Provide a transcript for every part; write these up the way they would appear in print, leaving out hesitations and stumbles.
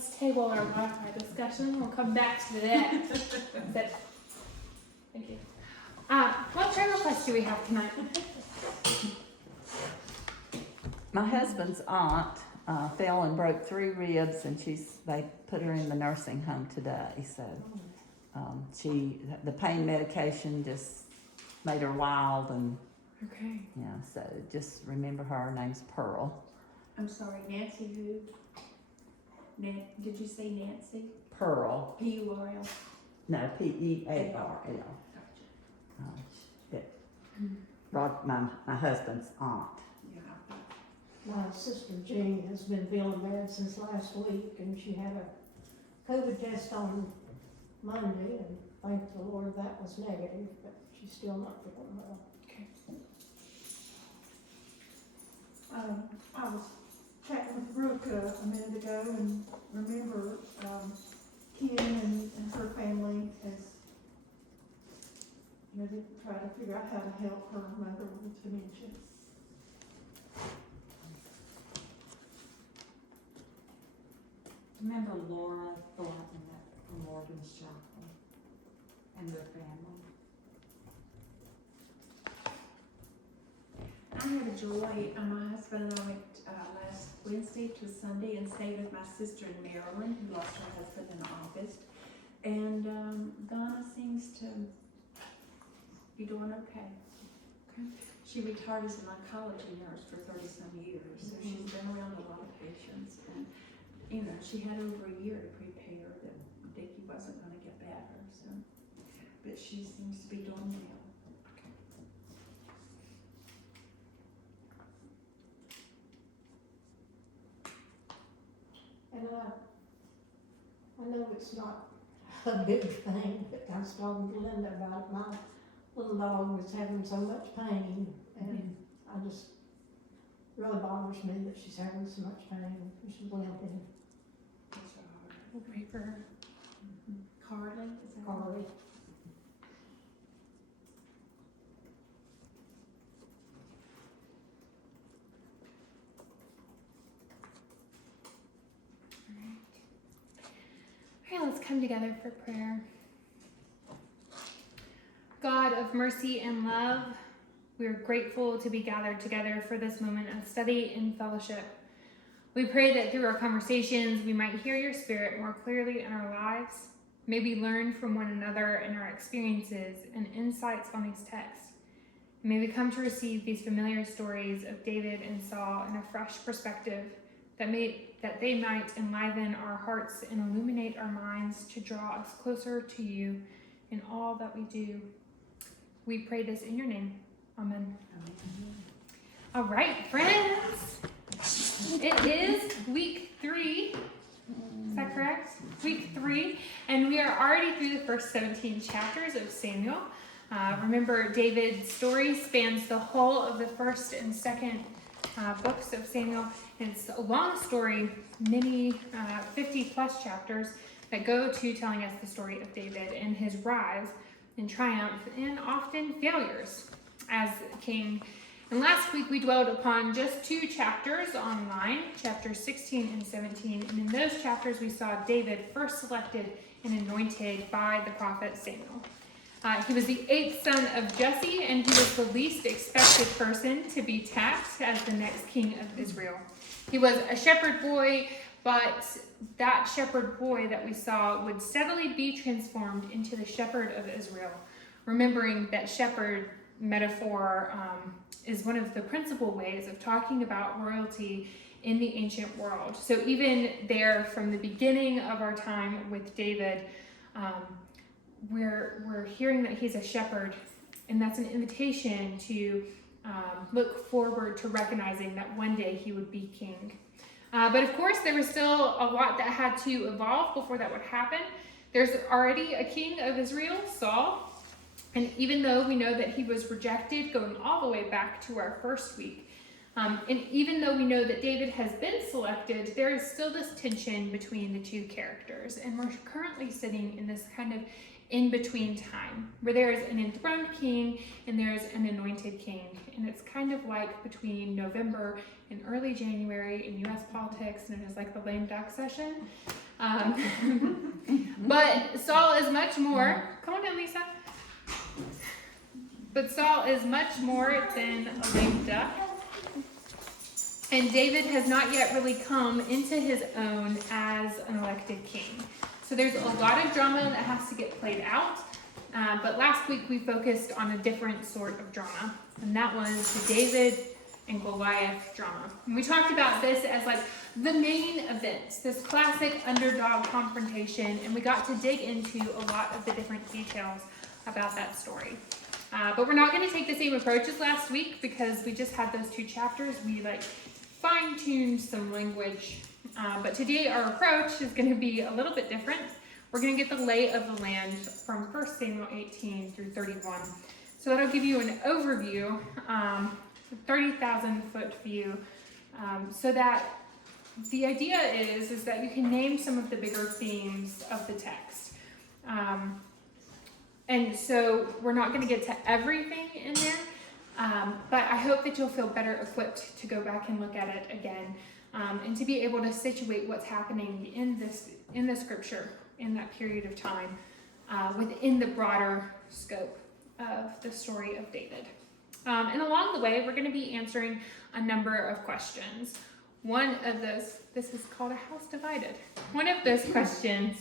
let's table our Wi-Fi discussion. We'll come back to that. Thank you. What prayer requests do we have tonight? My husband's aunt fell and broke 3 ribs, and they put her in the nursing home today. So the pain medication just made her wild, and Okay. so just remember her. Her name's Pearl. I'm sorry, Nancy who? Did you say Nancy? Pearl. P-U-R-L? No, Pearl. My husband's aunt. Yeah. My sister Jean has been feeling bad since last week, and she had a COVID test on Monday, and thank the Lord that was negative, but she's still not feeling well. Okay. I was chatting with Brooke a minute ago, and remember Kim and her family as they try to figure out how to help her mother with dementia. Remember Laura Thornton at Morgan's Chapel and their family? I had a joy. My husband and I went last Wednesday to Sunday and stayed with my sister in Maryland, who lost her husband in August. And Donna seems to be doing okay. She retired as an oncology nurse for 30-some years, so she's been around a lot of patients. And she had over a year to prepare that Dickie wasn't going to get better. So, but she seems to be doing well. And I know it's not a big thing, but I was talking to Linda about it. My little dog was having so much pain, and I just really bothers me that she's having so much pain, and she's limping. That's hard. We'll pray for her. Carly, is that Carly. All right, let's come together for prayer. God of mercy and love, we are grateful to be gathered together for this moment of study and fellowship. We pray that through our conversations, we might hear your spirit more clearly in our lives. May we learn from one another in our experiences and insights on these texts. May we come to receive these familiar stories of David and Saul in a fresh perspective that they might enliven our hearts and illuminate our minds to draw us closer to you in all that we do. We pray this in your name. Amen. All right, friends. It is week 3. Is that correct? Week 3. And we are already through the first 17 chapters of Samuel. Remember, David's story spans the whole of the first and second books of Samuel. And it's a long story, many 50 plus chapters that go to telling us the story of David and his rise and triumph and often failures as king. And last week we dwelled upon just 2 chapters online, chapters 16 and 17. And in those chapters we saw David first selected and anointed by the prophet Samuel. He was the 8th son of Jesse, and he was the least expected person to be tapped as the next king of Israel. He was a shepherd boy, but that shepherd boy that we saw would steadily be transformed into the shepherd of Israel. Remembering that shepherd metaphor is one of the principal ways of talking about royalty in the ancient world. So even there, from the beginning of our time with David, we're hearing that he's a shepherd, and that's an invitation to look forward to recognizing that one day he would be king. But of course, there was still a lot that had to evolve before that would happen. There's already a king of Israel, Saul, and even though we know that he was rejected going all the way back to our first week, and even though we know that David has been selected, there is still this tension between the 2 characters, and we're currently sitting in this kind of in-between time where there is an enthroned king and there's an anointed king, and it's kind of like between November and early January in U.S. politics, known as like the lame duck session. But Saul is much more. Come on down, Lisa. But Saul is much more than a lame duck. And David has not yet really come into his own as an elected king. So there's a lot of drama that has to get played out. But last week we focused on a different sort of drama, and that was the David and Goliath drama. And we talked about this as like the main events, this classic underdog confrontation, and we got to dig into a lot of the different details about that story. But we're not going to take the same approach as last week because we just had those 2 chapters. We like fine-tuned some language. But today our approach is going to be a little bit different. We're going to get the lay of the land from 1 Samuel 18 through 31. So that'll give you an overview, 30,000 foot view, so that the idea is that you can name some of the bigger themes of the text. And so we're not going to get to everything in there, but I hope that you'll feel better equipped to go back and look at it again, and to be able to situate what's happening in the scripture in that period of time, within the broader scope of the story of David. And along the way, we're going to be answering a number of questions. One of those, this is called a house divided. One of those questions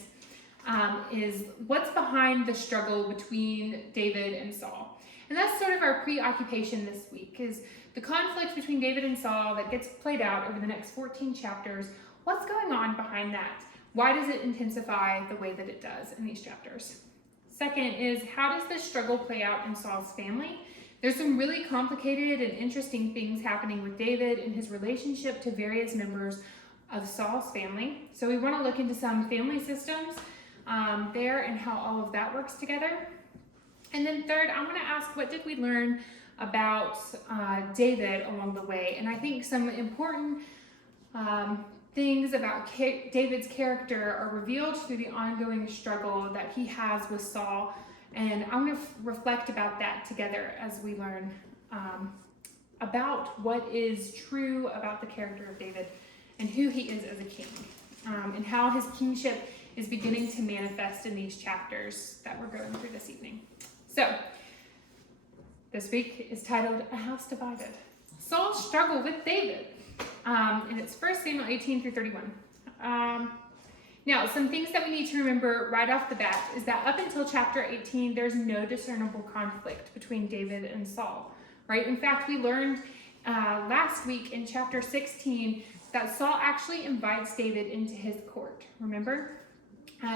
is what's behind the struggle between David and Saul? And that's sort of our preoccupation this week, is the conflict between David and Saul that gets played out over the next 14 chapters. What's going on behind that? Why does it intensify the way that it does in these chapters? Second is, how does this struggle play out in Saul's family? There's some really complicated and interesting things happening with David and his relationship to various members of Saul's family. So we want to look into some family systems there and how all of that works together. And then third, I'm going to ask, what did we learn about David along the way? And I think some important things about David's character are revealed through the ongoing struggle that he has with Saul. And I'm going to reflect about that together as we learn about what is true about the character of David and who he is as a king, and how his kingship is beginning to manifest in these chapters that we're going through this evening. So, this week is titled A House Divided. Saul's struggle with David. And it's 1 Samuel 18 through 31. Now, some things that we need to remember right off the bat is that up until chapter 18, there's no discernible conflict between David and Saul, right? In fact, we learned last week in chapter 16 that Saul actually invites David into his court, remember?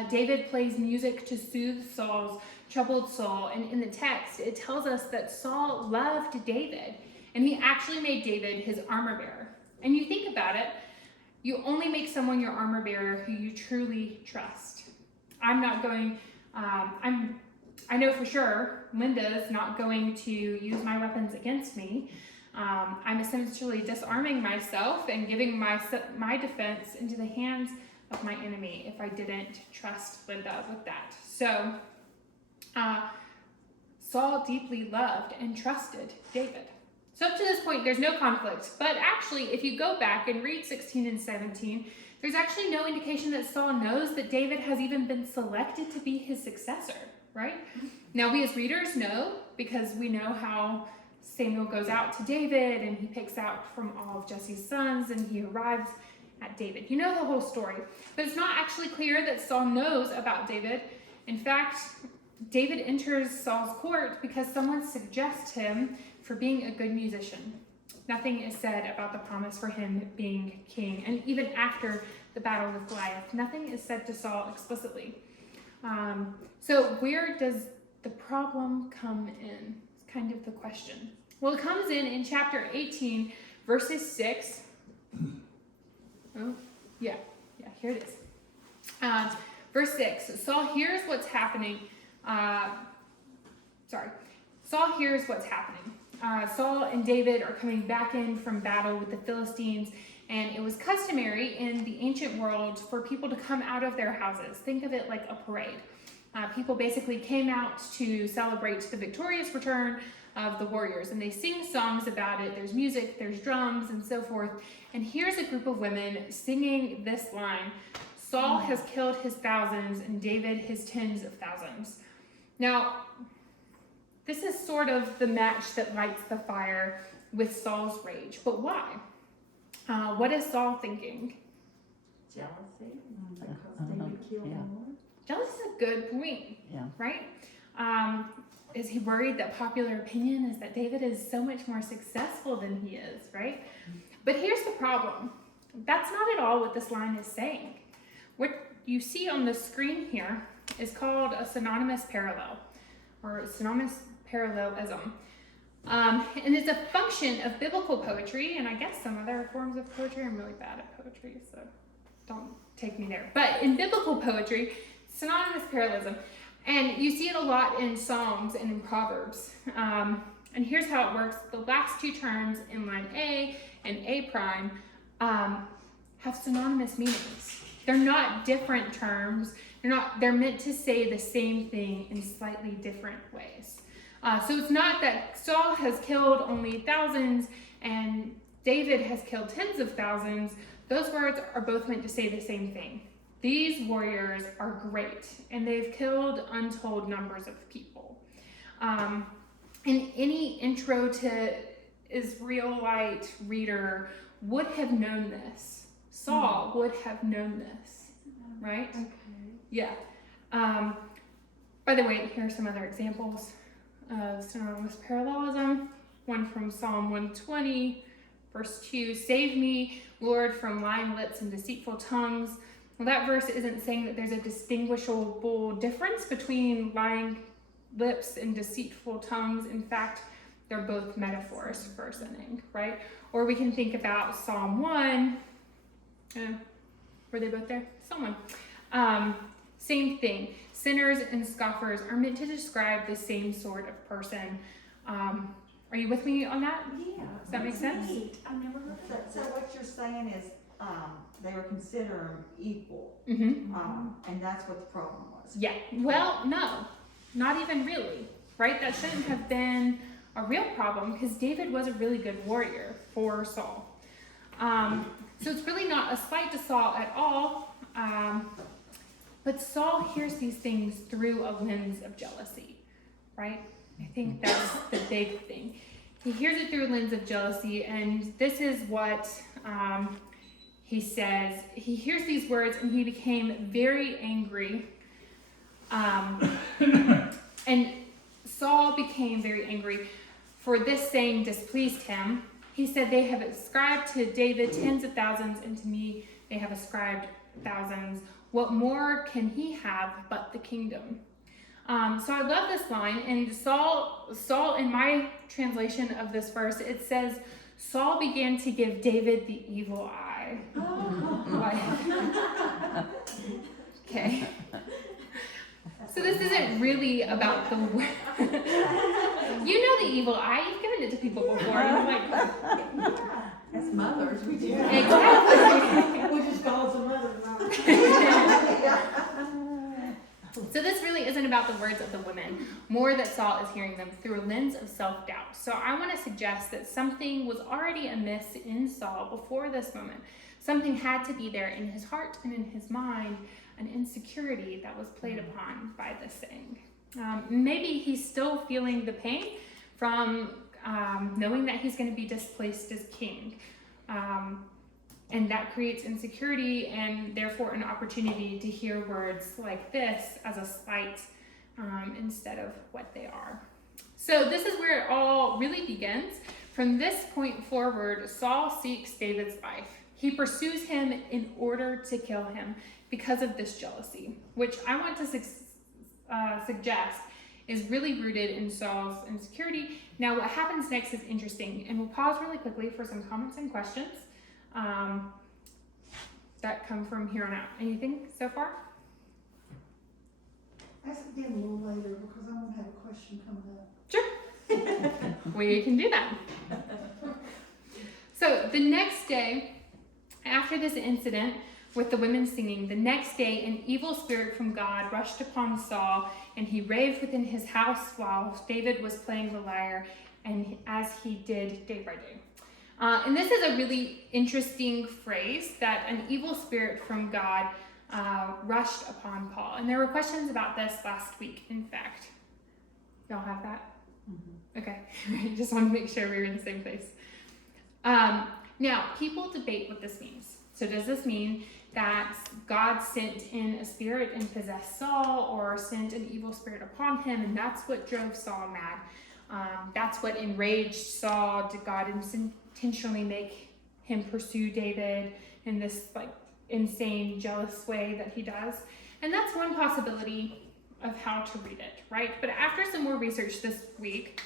David plays music to soothe Saul's troubled soul, and in the text, it tells us that Saul loved David, and he actually made David his armor bearer. And you think about it, you only make someone your armor bearer who you truly trust. I'm not going, I know for sure Linda's not going to use my weapons against me. I'm essentially disarming myself and giving my defense into the hands of my enemy if I didn't trust Linda with that. So Saul deeply loved and trusted David. So up to this point, there's no conflict. But actually, if you go back and read 16 and 17, there's actually no indication that Saul knows that David has even been selected to be his successor, right? Now, we as readers know, because we know how Samuel goes out to David and he picks out from all of Jesse's sons and he arrives at David. You know the whole story. But it's not actually clear that Saul knows about David. In fact, David enters Saul's court because someone suggests him for being a good musician. Nothing is said about the promise for him being king. And even after the battle with Goliath, nothing is said to Saul explicitly. So where does the problem come in? It's kind of the question. Well, it comes in chapter 18, verses 6. Oh, yeah, here it is. Verse 6, Saul hears what's happening. Saul hears what's happening. Saul and David are coming back in from battle with the Philistines, and it was customary in the ancient world for people to come out of their houses. Think of it like a parade. People basically came out to celebrate the victorious return of the warriors, and they sing songs about it. There's music, there's drums, and so forth. And here's a group of women singing this line: Saul has killed his thousands and David his tens of thousands. Now, this is sort of the match that lights the fire with Saul's rage. But why? What is Saul thinking? Jealousy, because David killed Yeah. more. Jealousy is a good point, Yeah. right? Is he worried that popular opinion is that David is so much more successful than he is, right? But here's the problem. That's not at all what this line is saying. What you see on the screen here is called a synonymous parallel, or synonymous parallelism. And it's a function of biblical poetry, and I guess some other forms of poetry. I'm really bad at poetry, so don't take me there. But in biblical poetry, synonymous parallelism, and you see it a lot in Psalms and in Proverbs. And here's how it works. The last two terms in line A and A prime have synonymous meanings. They're not different terms. They're meant to say the same thing in slightly different ways. So it's not that Saul has killed only thousands and David has killed tens of thousands. Those words are both meant to say the same thing. These warriors are great, and they've killed untold numbers of people. And any intro to Israelite reader would have known this. Saul would have known this, right? Okay. Yeah. By the way, here are some other examples of synonymous parallelism. One from Psalm 120, verse 2, "Save me, Lord, from lying lips and deceitful tongues." Well, that verse isn't saying that there's a distinguishable difference between lying lips and deceitful tongues. In fact, they're both metaphors for sinning, right? Or we can think about Psalm 1. Were they both there? Someone. Same thing. Sinners and scoffers are meant to describe the same sort of person. Are you with me on that? Yeah. Does that make sense? Neat. I never heard of that. So what you're saying is, they were considered equal, Mm-hmm. and that's what the problem was. Yeah. Well, no, not even really, right? That shouldn't have been a real problem because David was a really good warrior for Saul. So it's really not a slight to Saul at all. But Saul hears these things through a lens of jealousy, right? I think that's the big thing. He hears it through a lens of jealousy, and this is what he says. He hears these words, and he became very angry. And Saul became very angry, for this saying displeased him. He said, "They have ascribed to David tens of thousands, and to me they have ascribed thousands. What more can he have but the kingdom?" So I love this line. And Saul, in my translation of this verse, it says, Saul began to give David the evil eye. Okay. So this isn't really about the you know the evil eye. You've given it to people before. You're like, As mothers, we do. exactly. We just call some other mouth. So this really isn't about the words of the women, more that Saul is hearing them through a lens of self-doubt. So I want to suggest that something was already amiss in Saul before this moment. Something had to be there in his heart and in his mind, an insecurity that was played upon by this saying. Maybe he's still feeling the pain from knowing that he's going to be displaced as king. And that creates insecurity and therefore an opportunity to hear words like this as a slight instead of what they are. So this is where it all really begins. From this point forward, Saul seeks David's life. He pursues him in order to kill him because of this jealousy, which I want to suggest is really rooted in Saul's insecurity. Now what happens next is interesting, and we'll pause really quickly for some comments and questions that come from here on out. Anything so far? Ask it again a little later because I'm gonna have a question coming up. We can do that. So the next day, after this incident with the women singing, the next day an evil spirit from God rushed upon Saul, and he raved within his house while David was playing the lyre, and as he did day by day. And this is a really interesting phrase, that an evil spirit from God rushed upon Paul. And there were questions about this last week, in fact. Y'all have that? Okay, just wanted to make sure we were in the same place. Now, people debate what this means. So does this mean that God sent in a spirit and possessed Saul, or sent an evil spirit upon him, and that's what drove Saul mad? That's what enraged Saul. Did God intentionally make him pursue David in this like insane, jealous way that he does? And that's one possibility of how to read it, right? But after some more research this week,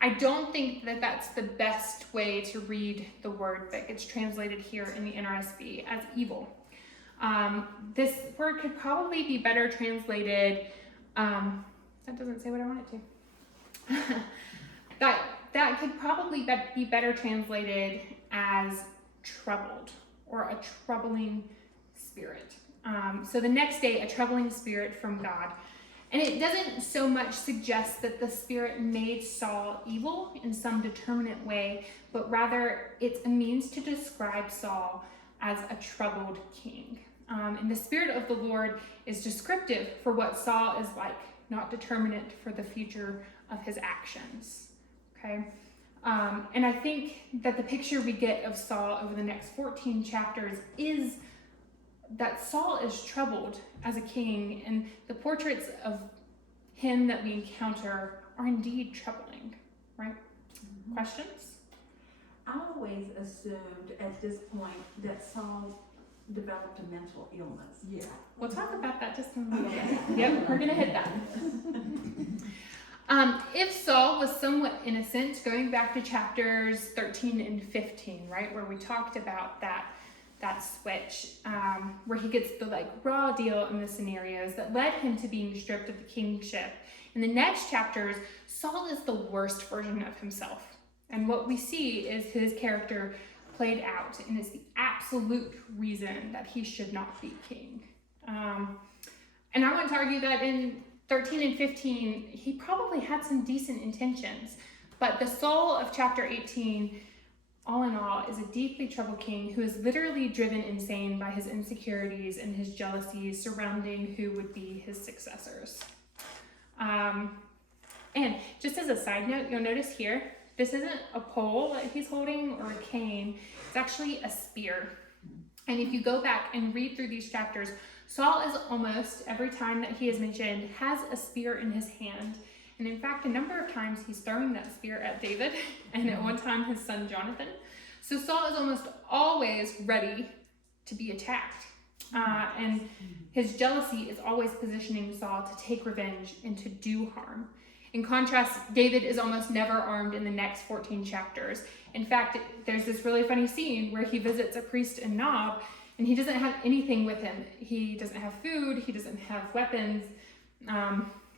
I don't think that that's the best way to read the word that gets translated here in the NRSV as evil. This word could probably be better translated, that doesn't say what I want it to. that could probably be better translated as troubled, or a troubling spirit. So the next day, a troubling spirit from God. And it doesn't so much suggest that the spirit made Saul evil in some determinate way, but rather it's a means to describe Saul as a troubled king. And the spirit of the Lord is descriptive for what Saul is like, not determinate for the future of his actions. Okay? And I think that the picture we get of Saul over the next 14 chapters is that Saul is troubled as a king, and the portraits of him that we encounter are indeed troubling, right? Questions? I always assumed at this point that Saul developed a mental illness. Yeah. We'll talk about that just in a little bit. Yep, we're gonna hit that. If Saul was somewhat innocent, going back to chapters 13 and 15, right, where we talked about that switch, where he gets the like raw deal in the scenarios that led him to being stripped of the kingship. In the next chapters, Saul is the worst version of himself. And what we see is his character played out, and it's the absolute reason that he should not be king. And I want to argue that in 13 and 15, he probably had some decent intentions, but the Saul of chapter 18, all in all, is a deeply troubled king who is literally driven insane by his insecurities and his jealousies surrounding who would be his successors. And just as a side note, you'll notice here, this isn't a pole that he's holding or a cane, it's actually a spear. And if you go back and read through these chapters, Saul is almost every time that he is mentioned has a spear in his hand. And in fact, a number of times he's throwing that spear at David, and at one time his son Jonathan. So Saul is almost always ready to be attacked. And his jealousy is always positioning Saul to take revenge and to do harm. In contrast, David is almost never armed in the next 14 chapters. In fact, there's this really funny scene where he visits a priest in Nob, and he doesn't have anything with him. He doesn't have food, he doesn't have weapons.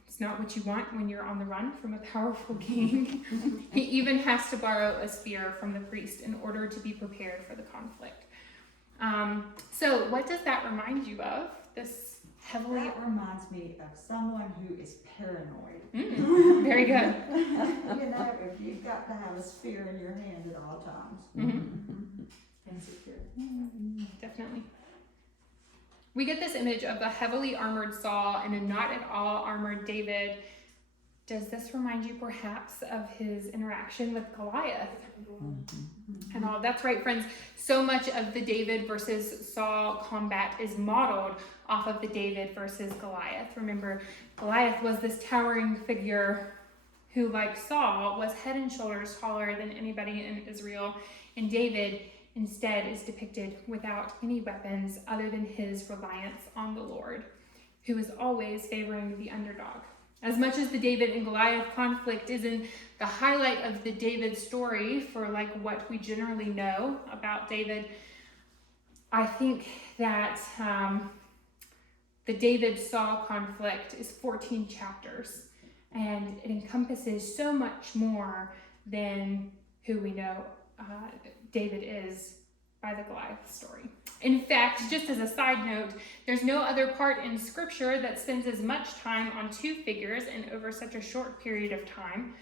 It's not what you want when you're on the run from a powerful king. He even has to borrow a spear from the priest in order to be prepared for the conflict. So what does that remind you of? This heavily... That reminds me of someone who is paranoid. Very good. You know, if you've got to have a spear in your hand at all times. Insecure. Definitely. We get this image of a heavily armored Saul and a not at all armored David. Does this remind you perhaps of his interaction with Goliath? And all that's right, friends. So much of the David versus Saul combat is modeled off of the David versus Goliath. Remember, Goliath was this towering figure who, like Saul, was head and shoulders taller than anybody in Israel, and David instead is depicted without any weapons other than his reliance on the Lord, who is always favoring the underdog. As much as the David and Goliath conflict is in the highlight of the David story for like what we generally know about David, I think that the David-Saul conflict is 14 chapters, and it encompasses so much more than who we know David is by the Goliath story. In fact, just as a side note, there's no other part in scripture that spends as much time on two figures and over such a short period of time.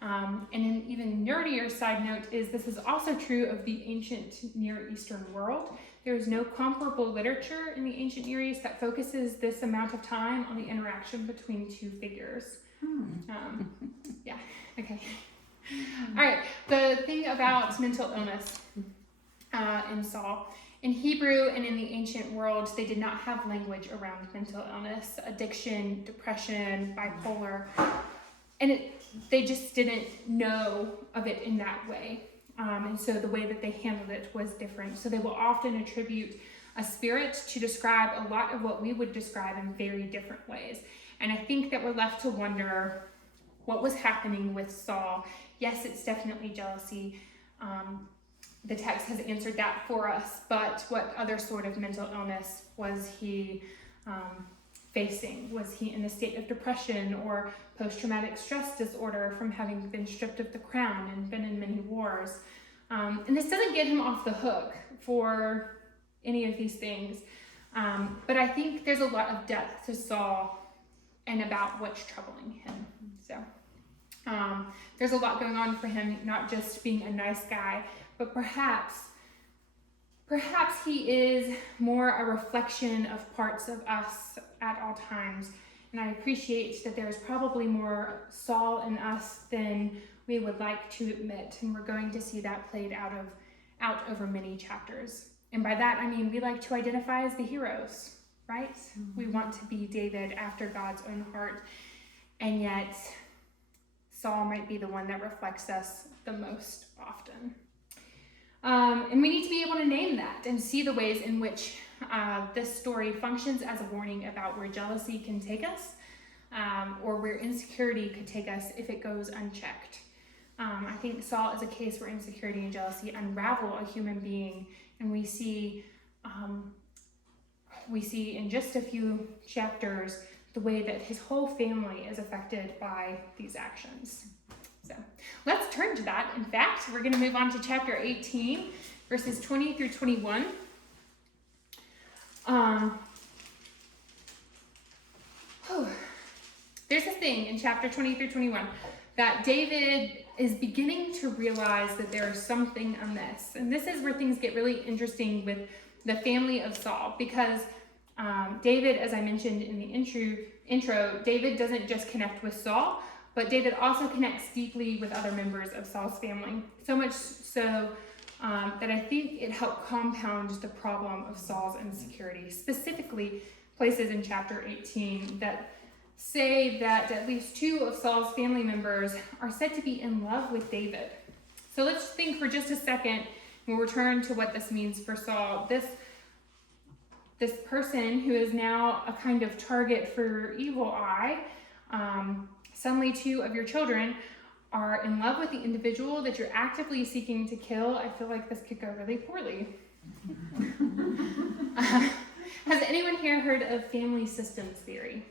And an even nerdier side note is this is also true of the ancient Near Eastern world. There is no comparable literature in the ancient Near East that focuses this amount of time on the interaction between two figures. Yeah, okay. All right, the thing about mental illness in Saul. In Hebrew and in the ancient world, they did not have language around mental illness, addiction, depression, bipolar, and they just didn't know of it in that way. And so the way that they handled it was different. So they will often attribute a spirit to describe a lot of what we would describe in very different ways. And I think that we're left to wonder what was happening with Saul. Yes, it's definitely jealousy. The text has answered that for us, but what other sort of mental illness was he facing? Was he in a state of depression or post-traumatic stress disorder from having been stripped of the crown and been in many wars? And this doesn't get him off the hook for any of these things, but I think there's a lot of depth to Saul and about what's troubling him. So there's a lot going on for him, not just being a nice guy, but perhaps he is more a reflection of parts of us at all times. And I appreciate that there's probably more Saul in us than we would like to admit. And we're going to see that played out over many chapters. And by that, I mean, we like to identify as the heroes, right? We want to be David after God's own heart. And yet Saul might be the one that reflects us the most often. And we need to be able to name that and see the ways in which this story functions as a warning about where jealousy can take us, or where insecurity could take us if it goes unchecked. I think Saul is a case where insecurity and jealousy unravel a human being, and we see in just a few chapters the way that his whole family is affected by these actions. So let's turn to that. In fact, we're going to move on to chapter 18, verses 20 through 21. There's a thing in chapter 20 through 21 that David is beginning to realize that there is something amiss. And this is where things get really interesting with the family of Saul, because David, as I mentioned in the intro, David doesn't just connect with Saul, but David also connects deeply with other members of Saul's family. So much so that I think it helped compound the problem of Saul's insecurity. Specifically, places in chapter 18 that say that at least 2 of Saul's family members are said to be in love with David. So let's think for just a second, and we'll return to what this means for Saul. This person who is now a kind of target for your evil eye, suddenly 2 of your children are in love with the individual that you're actively seeking to kill. I feel like this could go really poorly. Has anyone here heard of family systems theory?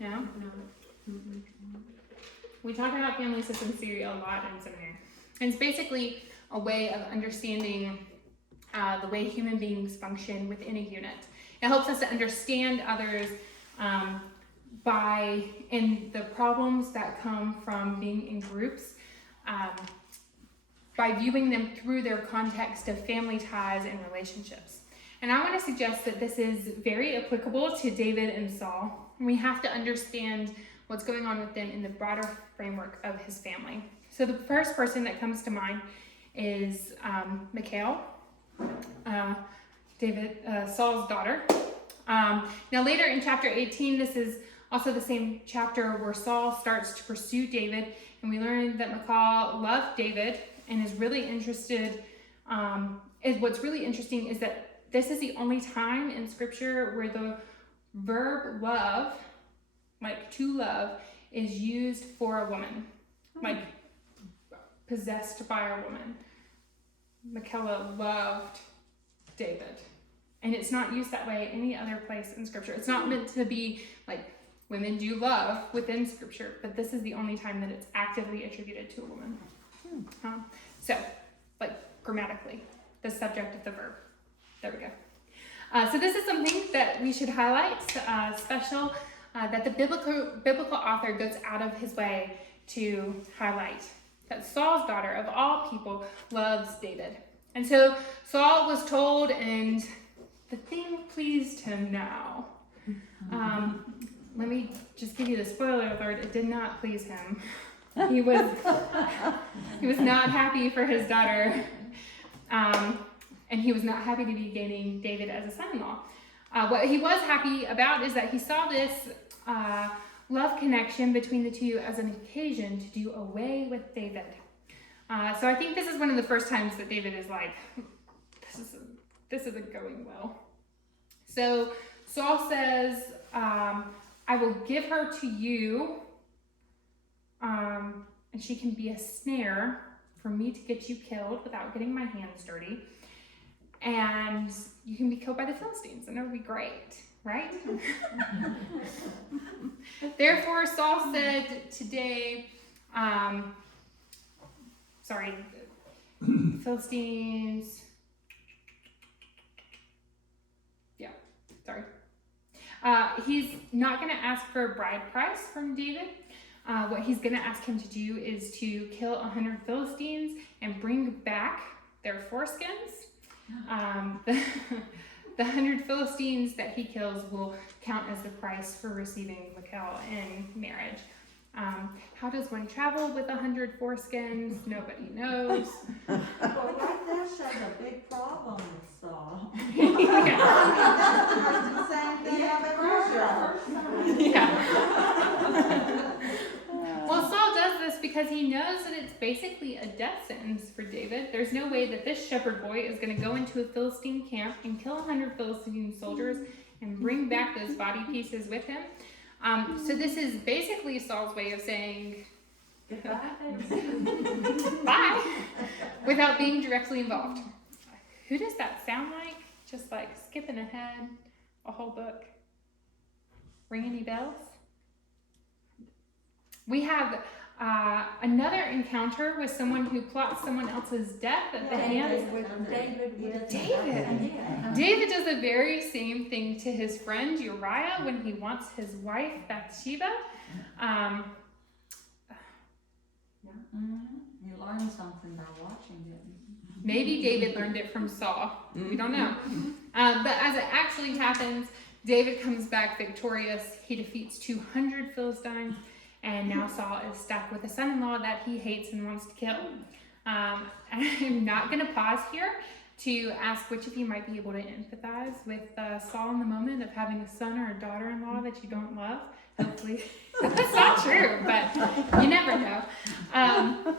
No? No. Mm-mm. We talk about family systems theory a lot in seminary. And it's basically a way of understanding the way human beings function within a unit. It helps us to understand others and the problems that come from being in groups by viewing them through their context of family ties and relationships. And I want to suggest that this is very applicable to David and Saul. We have to understand what's going on with them in the broader framework of his family. So the first person that comes to mind is Michal, Saul's daughter. Now later in chapter 18, this is also the same chapter where Saul starts to pursue David, and we learn that Michal loved David and is really interested. What's really interesting is that this is the only time in scripture where the verb love, like to love, is used for a woman, like possessed by a woman. Michal loved David. And it's not used that way any other place in scripture. It's not meant to be like women do love within scripture, but this is the only time that it's actively attributed to a woman. So, like grammatically, the subject of the verb. There we go. So this is something that we should highlight, special, that the biblical author goes out of his way to highlight that Saul's daughter, of all people, loves David. And so Saul was told, and the thing pleased him now. Let me just give you the spoiler alert, it did not please him. He was not happy for his daughter, and he was not happy to be gaining David as a son-in-law. What he was happy about is that he saw this love connection between the two as an occasion to do away with David. So I think this is one of the first times that David is like, this isn't going well. So Saul says, I will give her to you, and she can be a snare for me to get you killed without getting my hands dirty. And you can be killed by the Philistines, and it would be great, right? Therefore, Saul said today, Philistines, he's not going to ask for a bride price from David. What he's going to ask him to do is to kill 100 Philistines and bring back their foreskins. The 100 Philistines that he kills will count as the price for receiving Michal in marriage. How does one travel with 100 foreskins? Nobody knows. Well, right there shows a big problem with Saul. Yeah. That's the same thing I've ever heard of. Yeah. Well, Saul does this because he knows that it's basically a death sentence for David. There's no way that this shepherd boy is going to go into a Philistine camp and kill 100 Philistine soldiers and bring back those body pieces with him. So this is basically Saul's way of saying bye without being directly involved. Who does that sound like? Just like skipping ahead a whole book. Ring any bells? We have another encounter with someone who plots someone else's death at the hands. David does the very same thing to his friend Uriah when he wants his wife Bathsheba. You learn something by watching it. Maybe David learned it from Saul. We don't know. But as it actually happens, David comes back victorious. He defeats 200 Philistines. And now Saul is stuck with a son-in-law that he hates and wants to kill. I'm not going to pause here to ask which of you might be able to empathize with Saul in the moment of having a son or a daughter-in-law that you don't love. Hopefully that's not true, but you never know. I'll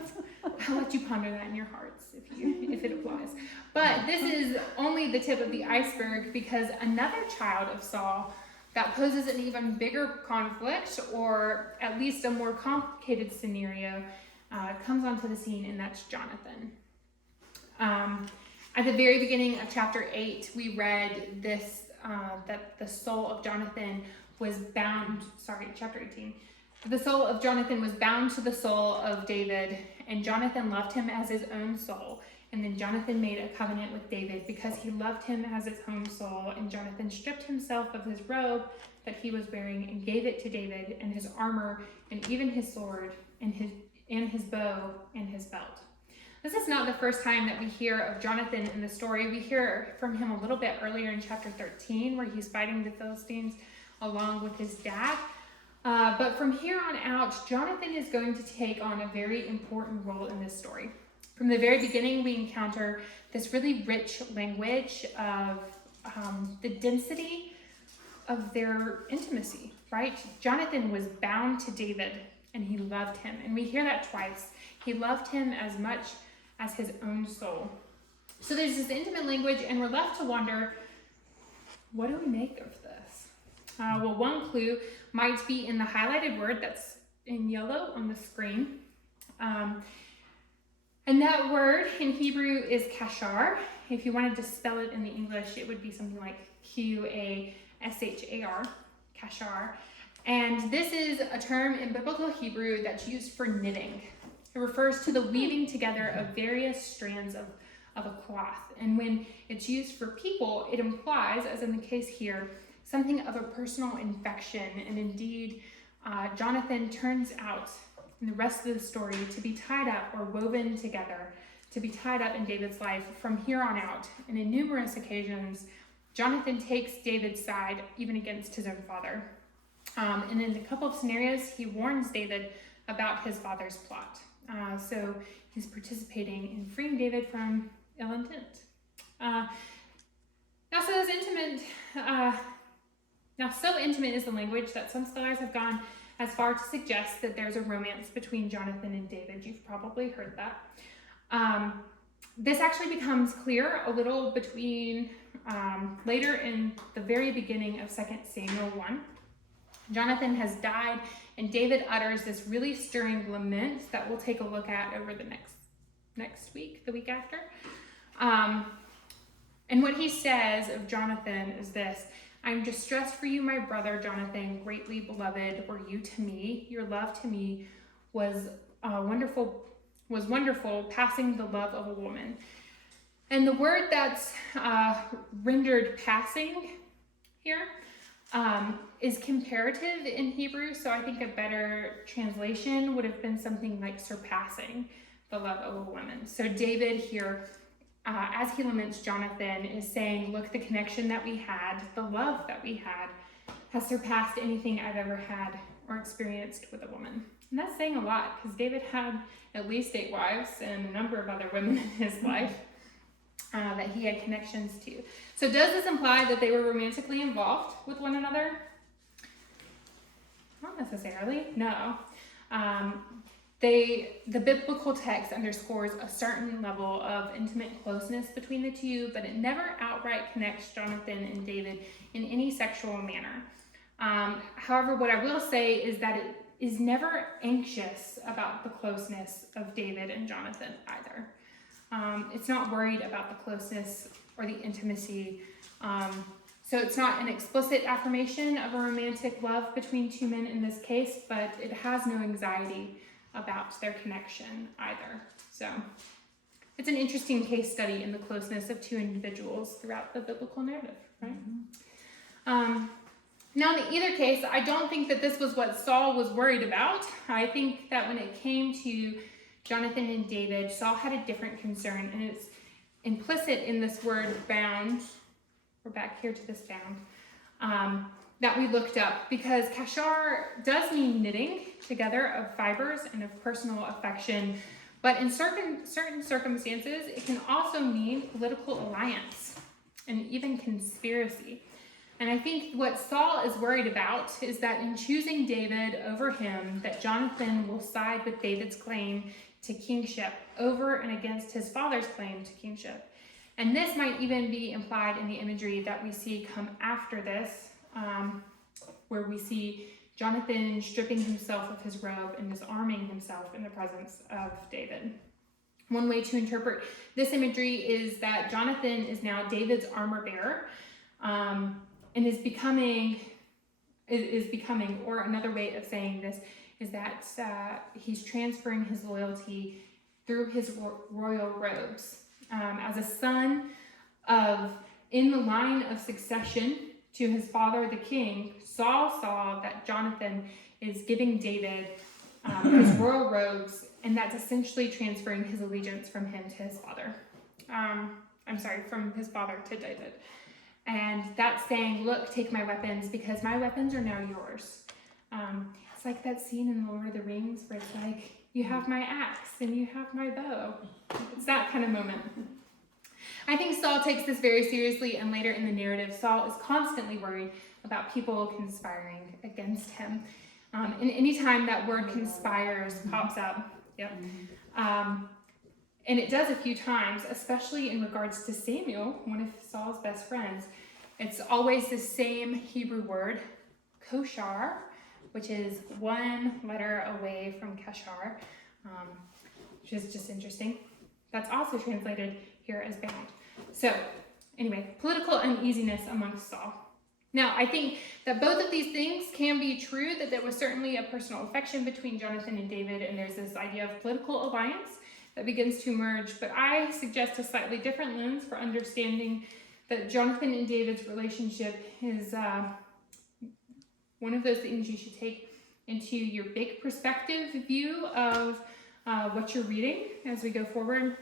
let you ponder that in your hearts if it applies. But this is only the tip of the iceberg, because another child of Saul that poses an even bigger conflict, or at least a more complicated scenario, comes onto the scene, and that's Jonathan. At the very beginning of chapter 8, we read this, that the soul of Jonathan was bound, chapter 18. The soul of Jonathan was bound to the soul of David, and Jonathan loved him as his own soul. And then Jonathan made a covenant with David because he loved him as his own soul. And Jonathan stripped himself of his robe that he was wearing and gave it to David, and his armor, and even his sword, and his bow, and his belt. This is not the first time that we hear of Jonathan in the story. We hear from him a little bit earlier in chapter 13, where he's fighting the Philistines along with his dad. But from here on out, Jonathan is going to take on a very important role in this story. From the very beginning, we encounter this really rich language of the density of their intimacy, right? Jonathan was bound to David, and he loved him. And we hear that twice. He loved him as much as his own soul. So there's this intimate language, and we're left to wonder, what do we make of this? Well, one clue might be in the highlighted word that's in yellow on the screen. And that word in Hebrew is kashar. If you wanted to spell it in the English, it would be something like Q-A-S-H-A-R, kashar. And this is a term in biblical Hebrew that's used for knitting. It refers to the weaving together of various strands of a cloth. And when it's used for people, it implies, as in the case here, something of a personal infection. And indeed, Jonathan turns out and the rest of the story to be tied up or woven together, to be tied up in David's life from here on out. And in numerous occasions, Jonathan takes David's side even against his own father. And in a couple of scenarios, he warns David about his father's plot. So he's participating in freeing David from ill intent. Now, so intimate is the language that some scholars have gone as far to suggest that there's a romance between Jonathan and David. You've probably heard that. This actually becomes clear a little between later in the very beginning of 2 Samuel 1. Jonathan has died, and David utters this really stirring lament that we'll take a look at over the next week, the week after. And what he says of Jonathan is this: "I'm distressed for you, my brother Jonathan, greatly beloved were you to me. Your love to me was wonderful, passing the love of a woman." And the word that's rendered passing here is comparative in Hebrew, so I think a better translation would have been something like surpassing the love of a woman. So David here, as he laments Jonathan, is saying, look, the connection that we had, the love that we had, has surpassed anything I've ever had or experienced with a woman. And that's saying a lot, because David had at least 8 wives and a number of other women in his life that he had connections to. So does this imply that they were romantically involved with one another? Not necessarily, no. The biblical text underscores a certain level of intimate closeness between the two, but it never outright connects Jonathan and David in any sexual manner. However, what I will say is that it is never anxious about the closeness of David and Jonathan either. It's not worried about the closeness or the intimacy. So it's not an explicit affirmation of a romantic love between two men in this case, but it has no anxiety about their connection either. So it's an interesting case study in the closeness of two individuals throughout the biblical narrative, right? Now, in either case, I don't think that this was what Saul was worried about. I think that when it came to Jonathan and David, Saul had a different concern, and it's implicit in this word bound. We're back here to this bound that we looked up, because kashar does mean knitting together of fibers and of personal affection, but in certain circumstances, it can also mean political alliance and even conspiracy. And I think what Saul is worried about is that in choosing David over him, that Jonathan will side with David's claim to kingship over and against his father's claim to kingship. And this might even be implied in the imagery that we see come after this, where we see Jonathan stripping himself of his robe and disarming himself in the presence of David. One way to interpret this imagery is that Jonathan is now David's armor bearer, and is becoming, or another way of saying this is that he's transferring his loyalty through his royal robes. As a son in the line of succession to his father, the king, Saul saw that Jonathan is giving David his royal robes, and that's essentially transferring his allegiance from him to his father. From his father to David. And that's saying, look, take my weapons, because my weapons are now yours. It's like that scene in Lord of the Rings where it's like, you have my axe and you have my bow. It's that kind of moment. I think Saul takes this very seriously, and later in the narrative, Saul is constantly worried about people conspiring against him. And anytime that word conspires pops up, and it does a few times, especially in regards to Samuel, one of Saul's best friends. It's always the same Hebrew word, koshar, which is one letter away from kashar, which is just interesting. That's also translated here as bound. So anyway, political uneasiness amongst Saul. Now, I think that both of these things can be true, that there was certainly a personal affection between Jonathan and David, and there's this idea of political alliance that begins to emerge, but I suggest a slightly different lens for understanding that Jonathan and David's relationship is one of those things you should take into your big perspective view of what you're reading as we go forward.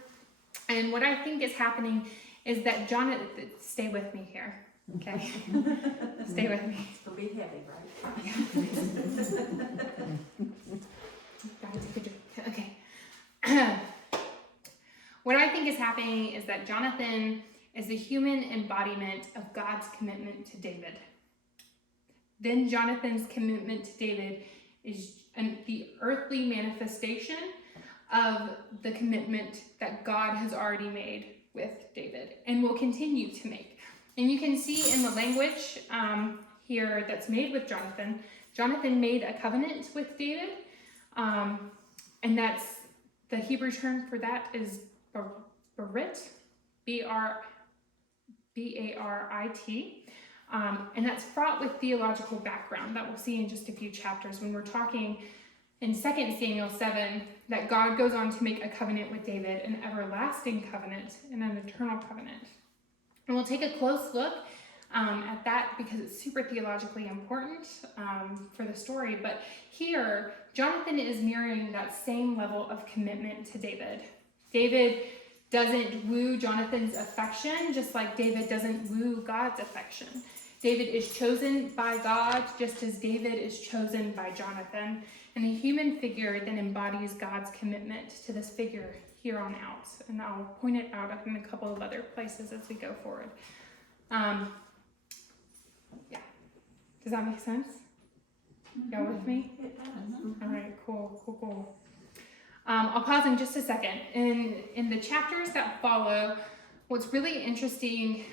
And what I think is happening is that Jonathan, stay with me here, okay? Stay with me. It'll be heavy, right? Gotta take a drink. Okay. What I think is happening is that Jonathan is the human embodiment of God's commitment to David. Then Jonathan's commitment to David is the earthly manifestation of the commitment that God has already made with David and will continue to make. And you can see in the language here that's made with Jonathan, Jonathan made a covenant with David, and that's the Hebrew term for that is Barit, B-A-R-I-T, and that's fraught with theological background that we'll see in just a few chapters when we're talking in 2 Samuel 7 that God goes on to make a covenant with David, an everlasting covenant and an eternal covenant. And we'll take a close look at that because it's super theologically important for the story. But here, Jonathan is mirroring that same level of commitment to David. David doesn't woo Jonathan's affection, just like David doesn't woo God's affection. David is chosen by God, just as David is chosen by Jonathan. And the human figure then embodies God's commitment to this figure here on out. And I'll point it out in a couple of other places as we go forward. Yeah. Does that make sense? Y'all with me? It does. All right, cool. I'll pause in just a second. In the chapters that follow, what's really interesting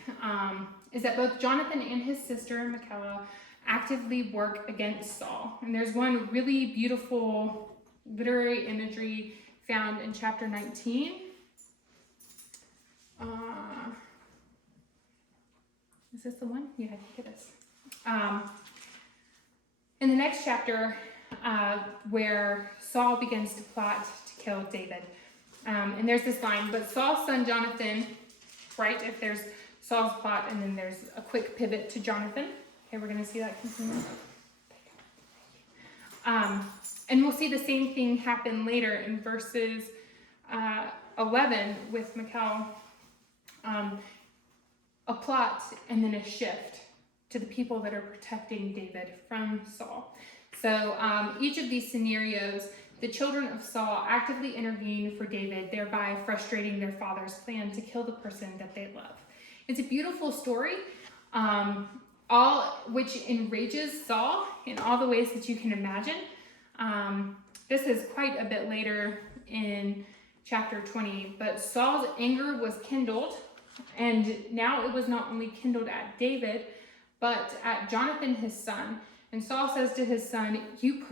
is that both Jonathan and his sister, Michal, actively work against Saul. And there's one really beautiful literary imagery found in chapter 19. Is this the one? Yeah, I think it is. In the next chapter, where Saul begins to plot to kill David. And there's this line, but Saul's son Jonathan, right? If there's Saul's plot and then there's a quick pivot to Jonathan. Okay, we're going to see that continue. And we'll see the same thing happen later in verses 11 with Michal. A plot and then a shift to the people that are protecting David from Saul. So each of these scenarios, the children of Saul actively intervene for David, thereby frustrating their father's plan to kill the person that they love. It's a beautiful story, which enrages Saul in all the ways that you can imagine. This is quite a bit later in chapter 20, but Saul's anger was kindled, and now it was not only kindled at David, but at Jonathan his son. And Saul says to his son, you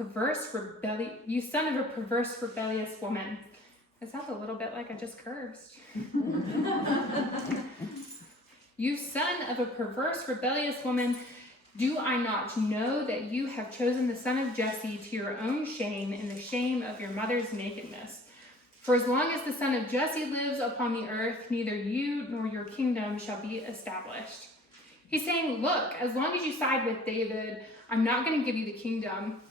son of a perverse, rebellious woman. It sounds a little bit like I just cursed. You son of a perverse, rebellious woman, do I not know that you have chosen the son of Jesse to your own shame and the shame of your mother's nakedness? For as long as the son of Jesse lives upon the earth, neither you nor your kingdom shall be established. He's saying, look, as long as you side with David, I'm not going to give you the kingdom.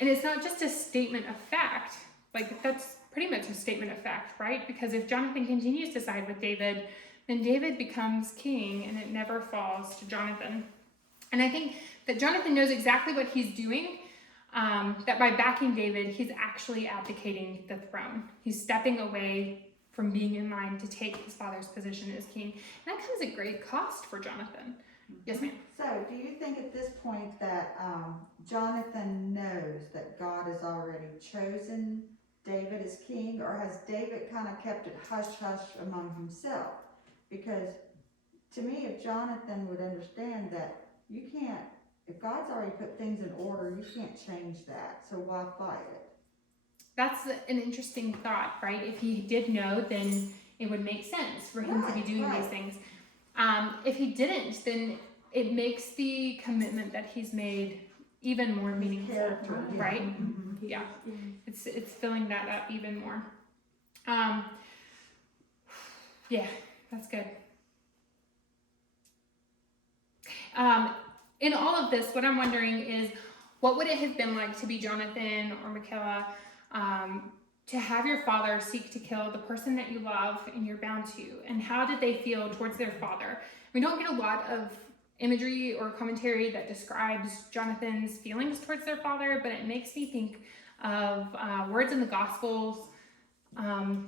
And it's not just a statement of fact. Like, that's pretty much a statement of fact, right? Because if Jonathan continues to side with David, then David becomes king and it never falls to Jonathan. And I think that Jonathan knows exactly what he's doing, that by backing David, he's actually abdicating the throne. He's stepping away from being in line to take his father's position as king. And that comes at great cost for Jonathan. Yes, ma'am. So, do you think at this point that Jonathan knows that God has already chosen David as king, or has David kind of kept it hush-hush among himself? Because to me, if Jonathan would understand that you can't, if God's already put things in order, you can't change that, so why fight it? That's an interesting thought, right? If he did know, then it would make sense for him to be doing these things. If he didn't, then it makes the commitment that he's made even more meaningful, right? Mm-hmm. Yeah, it's filling that up even more. Yeah, that's good. In all of this, what I'm wondering is, What would it have been like to be Jonathan or Michaela, to have your father seek to kill the person that you love and you're bound to? And how did they feel towards their father? We don't get a lot of imagery or commentary that describes Jonathan's feelings towards their father, but it makes me think of words in the Gospels,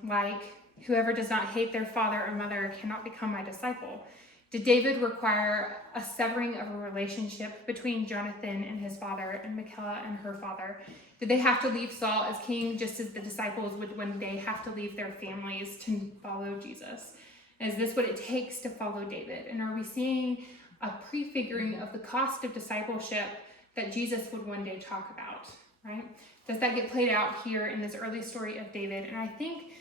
like, whoever does not hate their father or mother cannot become my disciple. Did David require a severing of a relationship between Jonathan and his father and Michaela and her father? Did they have to leave Saul as king, just as the disciples would when they have to leave their families to follow Jesus? Is this what it takes to follow David? And are we seeing a prefiguring of the cost of discipleship that Jesus would one day talk about, right? Does that get played out here in this early story of David? And I think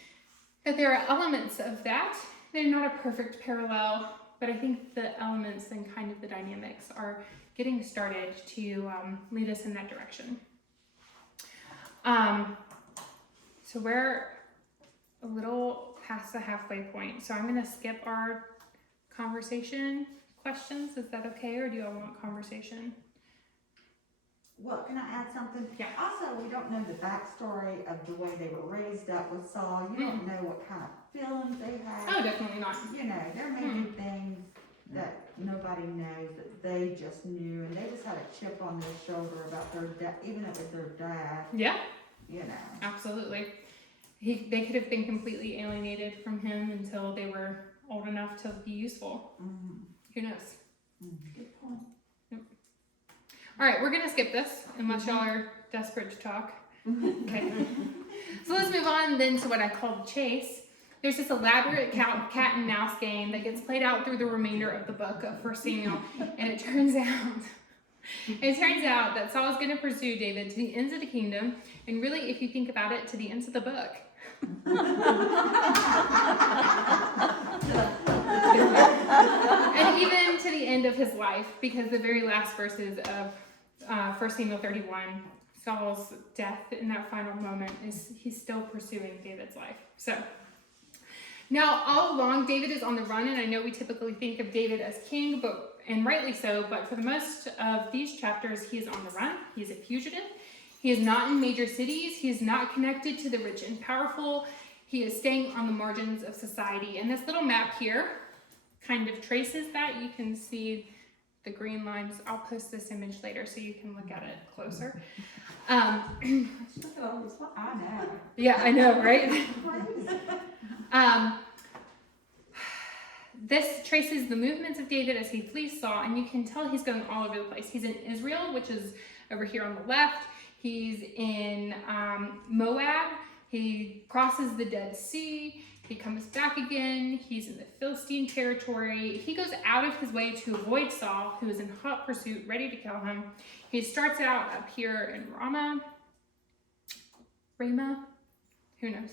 that there are elements of that. They're not a perfect parallel, but I think the elements and kind of the dynamics are getting started to lead us in that direction. So we're a little past the halfway point, so I'm going to skip our conversation questions. Is that okay, or do you all want conversation? Well, can I add something? Yeah. Also, we don't know the backstory of the way they were raised up with Saul. You don't know what kind of feelings they had. Oh, definitely not. You know, there may be things that nobody knows that they just knew, and they just had a chip on their shoulder about their dad, even if it's their dad, Yeah, you know. absolutely. They could have been completely alienated from him until they were old enough to be useful. Mm-hmm. Who knows? Good point. All right, we're gonna skip this unless y'all are desperate to talk. Okay. So let's move on then to what I call the chase. There's this elaborate cat and mouse game that gets played out through the remainder of the book of 1 Samuel, and it turns out that Saul is going to pursue David to the ends of the kingdom, and really, if you think about it, to the ends of the book. And even to the end of his life, because the very last verses of 1 Samuel 31, Saul's death in that final moment, is he's still pursuing David's life. So now all along David is on the run, and I know we typically think of David as king, and rightly so, but for the most of these chapters he is on the run. He is a fugitive. He is not in major cities. He is not connected to the rich and powerful. He is staying on the margins of society. And this little map here kind of traces that. You can see the green lines. I'll post this image later so you can look at it closer. Look at all this. I know. Yeah, I know, right? This traces the movements of David as he flees Saul, and you can tell he's going all over the place. He's in Israel, which is over here on the left. He's in Moab. He crosses the Dead Sea. He comes back again. He's in the Philistine territory. He goes out of his way to avoid Saul, who is in hot pursuit, ready to kill him. He starts out up here in Ramah, who knows,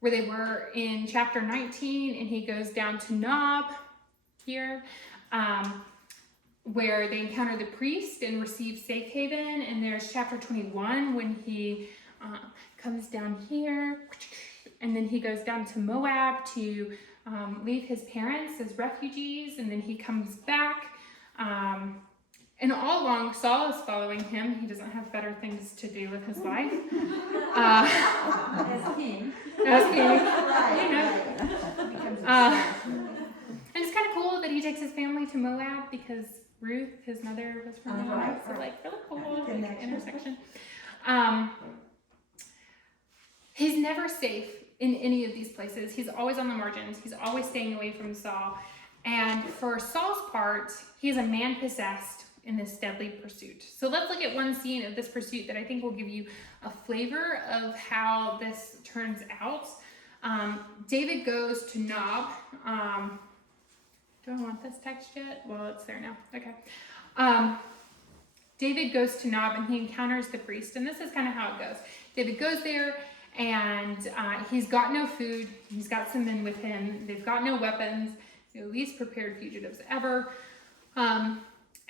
where they were in chapter 19, and he goes down to Nob here, where they encounter the priest and receive safe haven. And there's chapter 21 when he comes down here, and then he goes down to Moab to leave his parents as refugees, and then he comes back. And all along, Saul is following him. He doesn't have better things to do with his life. As king. As king. Right, You know. right. Becomes And it's kind of cool that he takes his family to Moab because Ruth, his mother, was from Moab. Right, So, right. really cool like, Connection. intersection. He's never safe in any of these places. He's always on the margins. He's always staying away from Saul. And for Saul's part, he is a man possessed in this deadly pursuit. So let's look at one scene of this pursuit that I think will give you a flavor of how this turns out. David goes to Nob. Do I want this text yet? Well, it's there now. Okay. David goes to Nob and he encounters the priest. And this is kind of how it goes. David goes there and he's got no food. He's got some men with him. They've got no weapons. The least prepared fugitives ever.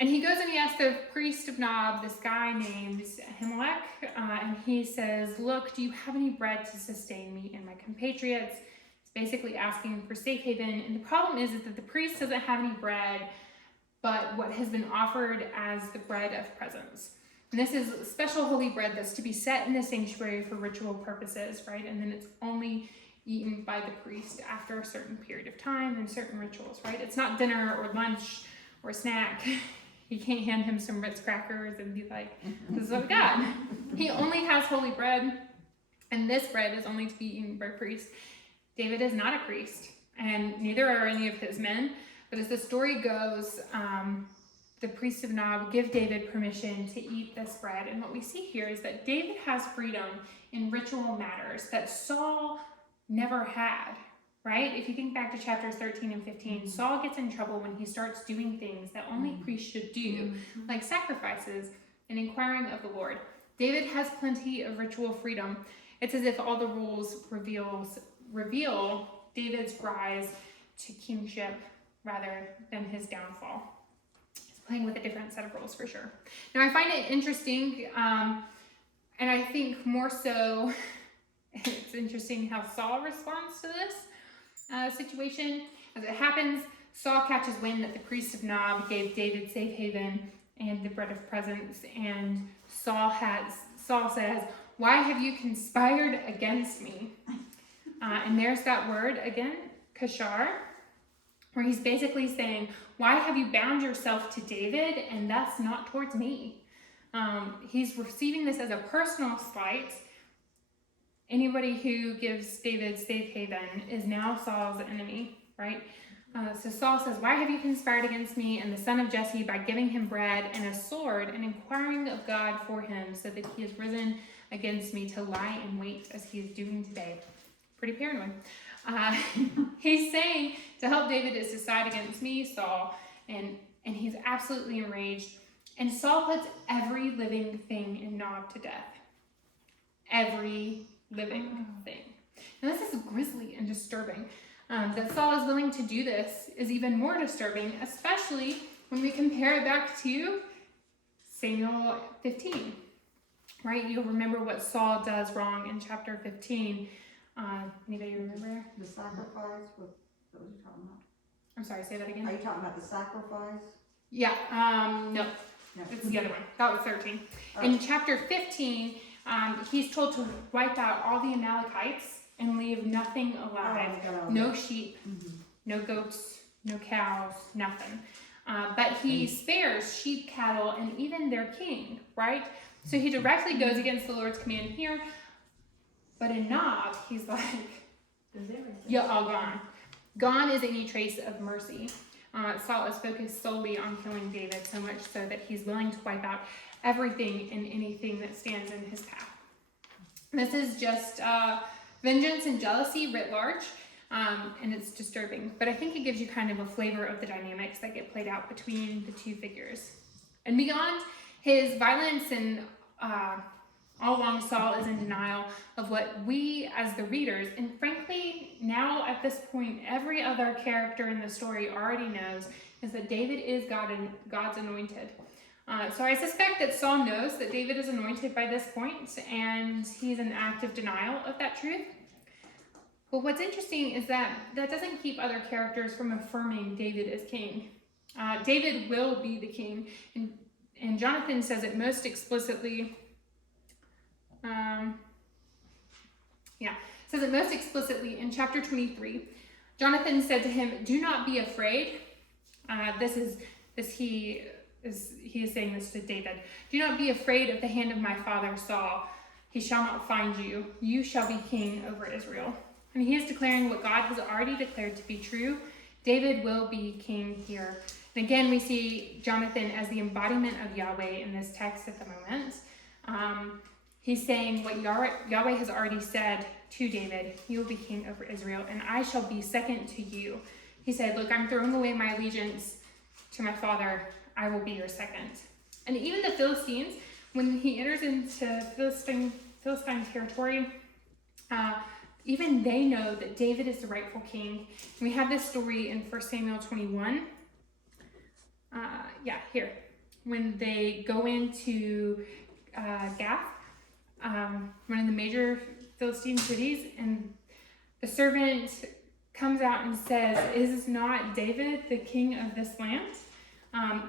And he goes and he asks the priest of Nob, this guy named Ahimelech, and he says, look, do you have any bread to sustain me and my compatriots? He's basically asking for safe haven. And the problem is that the priest doesn't have any bread, but what has been offered as the bread of presence. And this is special holy bread that's to be set in the sanctuary for ritual purposes, right? And then it's only eaten by the priest after a certain period of time and certain rituals, right? It's not dinner or lunch or snack. You can't hand him some Ritz crackers and be like, this is what we got. He only has holy bread, and this bread is only to be eaten by priests. David is not a priest, and neither are any of his men. But as the story goes, the priests of Nob give David permission to eat this bread. And what we see here is that David has freedom in ritual matters that Saul never had, right? If you think back to chapters 13 and 15, Saul gets in trouble when he starts doing things that only priests should do, like sacrifices and inquiring of the Lord. David has plenty of ritual freedom. It's as if all the rules reveal David's rise to kingship rather than his downfall. He's playing with a different set of rules for sure. Now I find it interesting, and I think more so, it's interesting how Saul responds to this situation. As it happens, Saul catches wind that the priest of Nob gave David safe haven and the bread of presence, and Saul says, "Why have you conspired against me?" And there's that word again, kashar, where he's basically saying, "Why have you bound yourself to David and thus not towards me?" He's receiving this as a personal slight. Anybody who gives David safe haven is now Saul's enemy, right? So Saul says, "Why have you conspired against me and the son of Jesse by giving him bread and a sword and inquiring of God for him so that he has risen against me to lie in wait as he is doing today?" Pretty paranoid. He's saying to help David is to side against me, Saul, and he's absolutely enraged. And Saul puts every living thing in Nob to death. Every living thing. Now this is grisly and disturbing. That Saul is willing to do this is even more disturbing, especially when we compare it back to Samuel 15, right? You'll remember what Saul does wrong in chapter 15. Anybody remember? The sacrifice, what was you talking about? I'm sorry, say that Are again. you talking about the sacrifice? Yeah, no, No. it's the other one. That was 13. Oh. In chapter 15, he's told to wipe out all the Amalekites and leave nothing alive. No sheep, no goats, no cows, nothing. But he spares sheep, cattle, and even their king, right? So he directly goes against the Lord's command here. But in Nob, he's like, you're all gone. Gone is any trace of mercy. Saul is focused solely on killing David, so much so that he's willing to wipe out everything and anything that stands in his path. This is just vengeance and jealousy writ large, and it's disturbing. But I think it gives you kind of a flavor of the dynamics that get played out between the two figures. And beyond his violence and all along, Saul is in denial of what we as the readers, and frankly, now at this point, every other character in the story already knows, is that David is God's anointed. So I suspect that Saul knows that David is anointed by this point, and he's in active denial of that truth. But what's interesting is that doesn't keep other characters from affirming David as king. David will be the king, and Jonathan says it most explicitly. Says it most explicitly in chapter 23. Jonathan said to him, "Do not be afraid." He is saying this to David. "Do not be afraid of the hand of my father Saul. He shall not find you. You shall be king over Israel." And he is declaring what God has already declared to be true. David will be king here. And again, we see Jonathan as the embodiment of Yahweh in this text at the moment. He's saying what Yahweh has already said to David: "You will be king over Israel, and I shall be second to you." He said, "Look, I'm throwing away my allegiance to my father. I will be your second." And even the Philistines, when he enters into Philistine territory, even they know that David is the rightful king. And we have this story in 1 Samuel 21. Here. When they go into Gath, one of the major Philistine cities, and the servant comes out and says, "Is not David the king of this land?"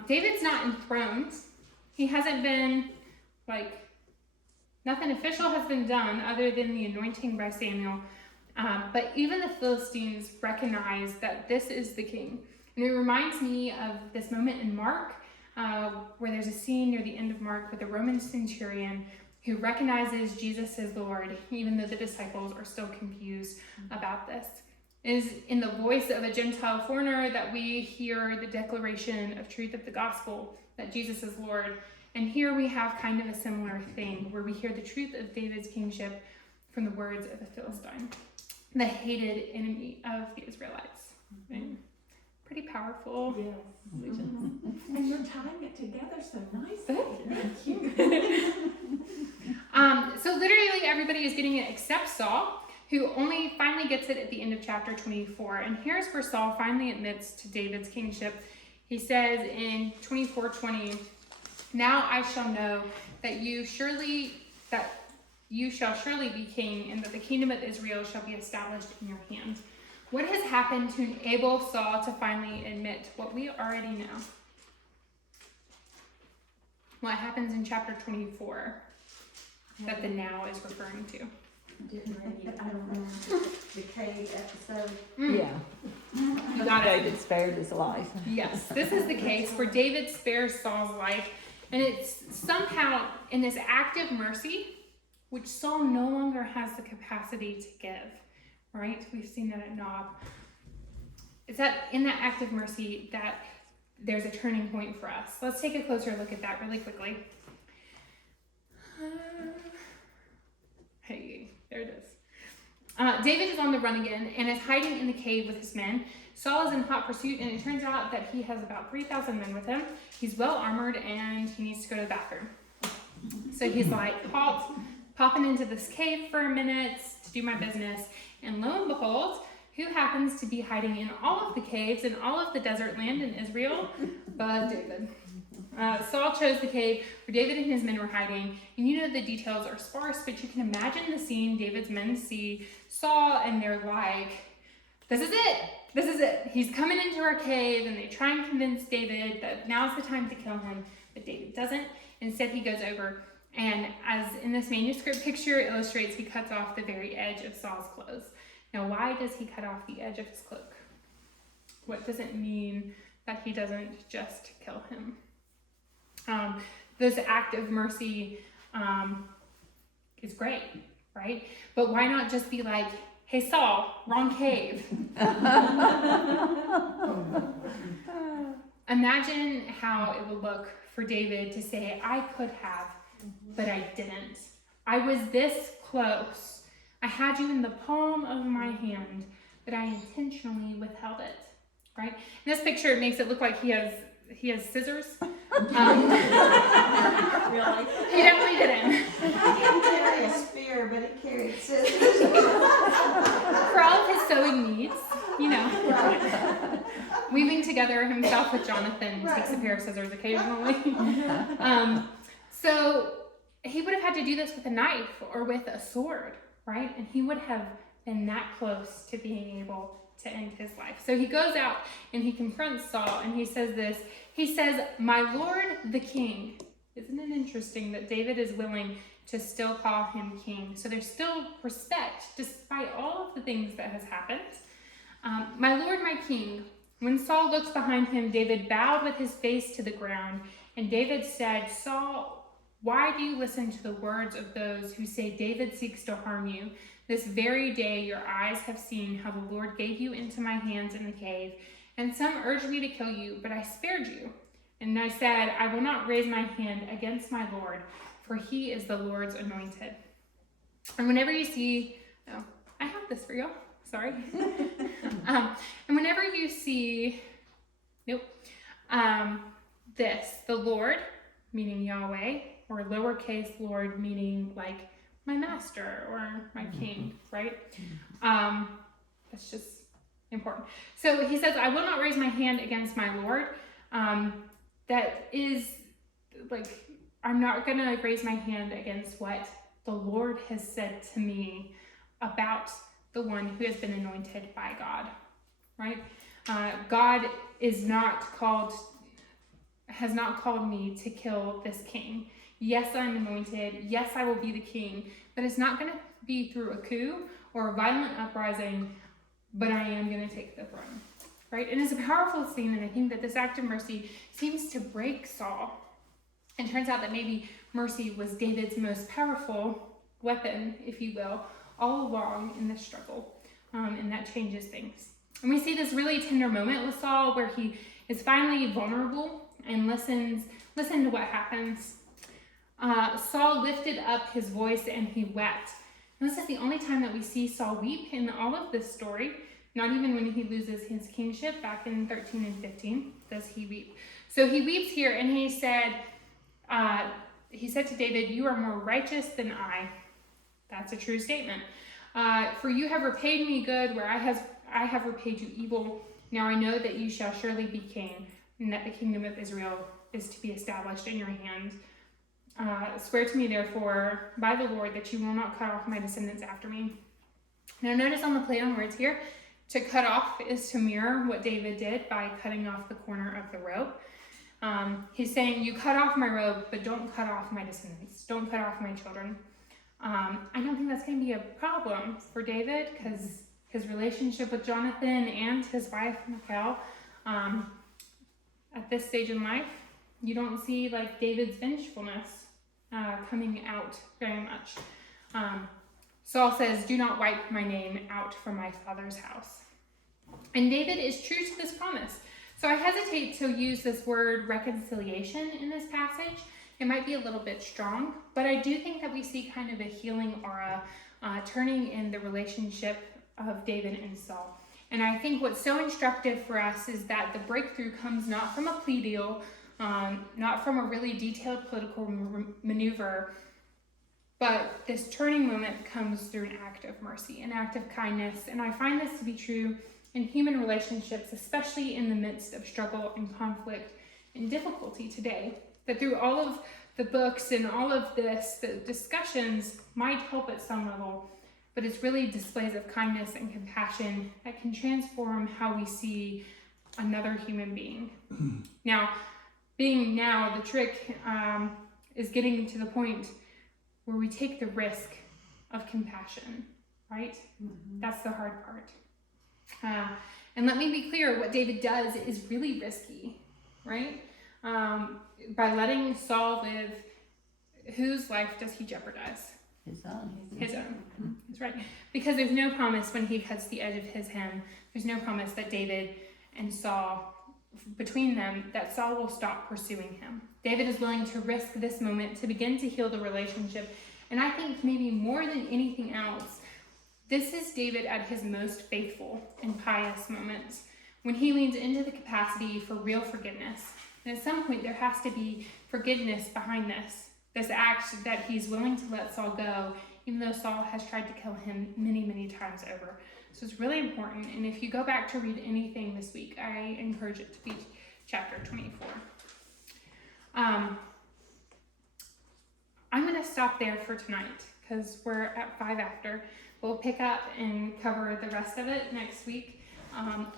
David's not enthroned. He hasn't been Like, nothing official has been done other than the anointing by Samuel. But even the Philistines recognize that this is the king. And it reminds me of this moment in Mark, where there's a scene near the end of Mark with a Roman centurion who recognizes Jesus as Lord, even though the disciples are still confused about this. It is in the voice of a Gentile foreigner that we hear the declaration of truth of the gospel, that Jesus is Lord. And here we have kind of a similar thing, where we hear the truth of David's kingship from the words of a Philistine, the hated enemy of the Israelites. Right? Pretty powerful. Yes. And you're tying it together so nicely. Thank you. So literally everybody is getting it except Saul, who only finally gets it at the end of chapter 24. And here's where Saul finally admits to David's kingship. He says in 24:20, "Now I shall know that you shall surely be king, and that the kingdom of Israel shall be established in your hands." What has happened to enable Saul to finally admit what we already know? What happens in chapter 24 that the now is referring to? Didn't read it. I don't know. The cave episode. Yeah. You got it. David spared his life. Yes, this is the case where David spares Saul's life, and it's somehow in this act of mercy, which Saul no longer has the capacity to give, right? We've seen that at Nob. It's that in that act of mercy that there's a turning point for us. Let's take a closer look at that really quickly. Hey, there it is. David is on the run again and is hiding in the cave with his men. Saul is in hot pursuit, and it turns out that he has about 3,000 men with him. He's well armored and he needs to go to the bathroom. So he's like, halt, popping into this cave for a minute to do my business. And lo and behold, who happens to be hiding in all of the caves and all of the desert land in Israel but David. Saul chose the cave where David and his men were hiding, and you know the details are sparse, but you can imagine the scene. David's men see Saul and they're like, this is it, he's coming into our cave, and they try and convince David that now's the time to kill him, but David doesn't. Instead, he goes over, and as in this manuscript picture illustrates, he cuts off the very edge of Saul's clothes. Now, why does he cut off the edge of his cloak? What does it mean that he doesn't just kill him? This act of mercy is great, right? But why not just be like, hey, Saul, wrong cave. Imagine how it would look for David to say, I could have, but I didn't. I was this close. I had you in the palm of my hand, but I intentionally withheld it, right? In this picture, it makes it look like he has scissors. Really? He definitely didn't. He didn't carry a spear, but he carried scissors. For all of his sewing needs, you know. Weaving together himself with Jonathan takes a pair of scissors occasionally. So he would have had to do this with a knife or with a sword, right? And he would have been that close to being able to end his life. So he goes out and he confronts Saul, and he says this. He says, my Lord the King. Isn't it interesting that David is willing to still call him king? So there's still respect despite all of the things that has happened. My Lord, my King. When Saul looks behind him, David bowed with his face to the ground, and David said, Saul, why do you listen to the words of those who say David seeks to harm you? This very day your eyes have seen how the Lord gave you into my hands in the cave, and some urged me to kill you, but I spared you. And I said, I will not raise my hand against my Lord, for he is the Lord's anointed. And whenever you see, I have this for y'all, sorry. And whenever you see, this, the Lord, meaning Yahweh, or lowercase Lord, meaning like my master or my king, right? That's just important. So he says, I will not raise my hand against my Lord. That is like, I'm not gonna raise my hand against what the Lord has said to me about the one who has been anointed by God, right? God has not called me to kill this king. Yes, I'm anointed. Yes, I will be the king. But it's not going to be through a coup or a violent uprising, but I am going to take the throne. Right? And it's a powerful scene, and I think that this act of mercy seems to break Saul. And turns out that maybe mercy was David's most powerful weapon, if you will, all along in this struggle. And that changes things. And we see this really tender moment with Saul where he is finally vulnerable and listen to what happens. Saul lifted up his voice and he wept. And this is the only time that we see Saul weep in all of this story. Not even when he loses his kingship back in 13 and 15 does he weep. So he weeps here, and he said to David, "You are more righteous than I." That's a true statement. "For you have repaid me good where I have repaid you evil. Now I know that you shall surely be king, and that the kingdom of Israel is to be established in your hand. Swear to me, therefore, by the Lord, that you will not cut off my descendants after me." Now notice on the play on words here, to cut off is to mirror what David did by cutting off the corner of the robe. He's saying, you cut off my robe, but don't cut off my descendants. Don't cut off my children. I don't think that's going to be a problem for David, because his relationship with Jonathan and his wife, Michal, at this stage in life, you don't see like David's vengefulness coming out very much. Saul says, "Do not wipe my name out from my father's house." And David is true to this promise. So I hesitate to use this word reconciliation in this passage. It might be a little bit strong, but I do think that we see kind of a healing aura turning in the relationship of David and Saul. And I think what's so instructive for us is that the breakthrough comes not from a plea deal, not from a really detailed political maneuver, but this turning moment comes through an act of mercy, an act of kindness. And I find this to be true in human relationships, especially in the midst of struggle and conflict and difficulty today. That through all of the books and all of this, the discussions might help at some level, but it's really displays of kindness and compassion that can transform how we see another human being. Now, the trick is getting to the point where we take the risk of compassion, right? Mm-hmm. That's the hard part. And let me be clear, what David does is really risky, right? By letting Saul live, whose life does he jeopardize? His own. His own. Mm-hmm. That's right. Because there's no promise when he cuts the edge of his hem, there's no promise that David and Saul, between them, that Saul will stop pursuing him. David is willing to risk this moment to begin to heal the relationship. And I think maybe more than anything else, this is David at his most faithful and pious moments, when he leans into the capacity for real forgiveness. And at some point, there has to be forgiveness behind this act that he's willing to let Saul go, even though Saul has tried to kill him many, many times over. So it's really important. And if you go back to read anything this week, I encourage it to be chapter 24. I'm going to stop there for tonight because we're at 5 after. We'll pick up and cover the rest of it next week.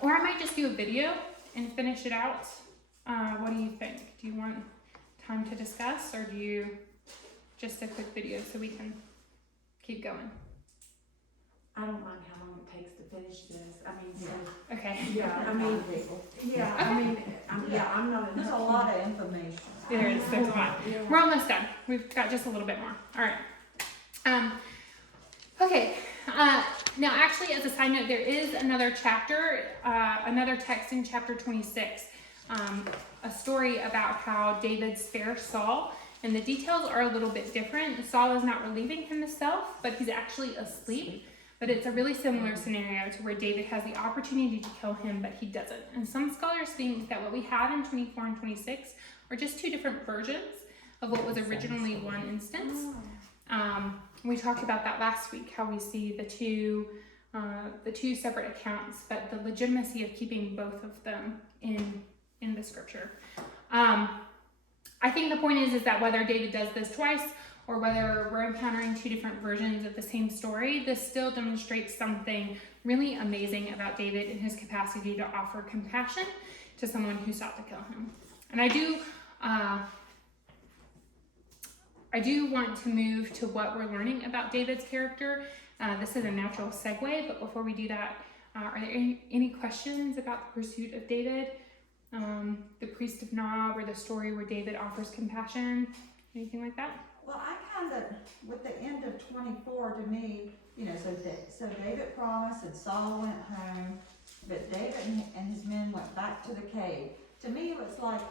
Or I might just do a video and finish it out. What do you think? Do you want time to discuss, or do you just a quick video so we can keep going? I don't mind how long it takes to finish this. I mean, so, Okay. yeah, I mean, I'm not in. There's a lot of information. There's a lot. Yeah. We're almost done. We've got just a little bit more. All right. Okay. Now, actually, as a side note, there is another chapter, another text in chapter 26, a story about how David spares Saul, and the details are a little bit different. Saul is not relieving himself, but he's actually asleep. But it's a really similar scenario to where David has the opportunity to kill him, but he doesn't. And some scholars think that what we have in 24 and 26 are just two different versions of what was originally one instance. We talked about that last week, how we see the two separate accounts, but the legitimacy of keeping both of them in the scripture. I think the point is that whether David does this twice or whether we're encountering two different versions of the same story, this still demonstrates something really amazing about David and his capacity to offer compassion to someone who sought to kill him. And I do I do want to move to what we're learning about David's character. This is a natural segue, but before we do that, are there any questions about the pursuit of David, the priest of Nob, or the story where David offers compassion? Anything like that? Well, I kind of, with the end of 24, to me, you know, so David promised and Saul went home, but David and his men went back to the cave. To me, it was like,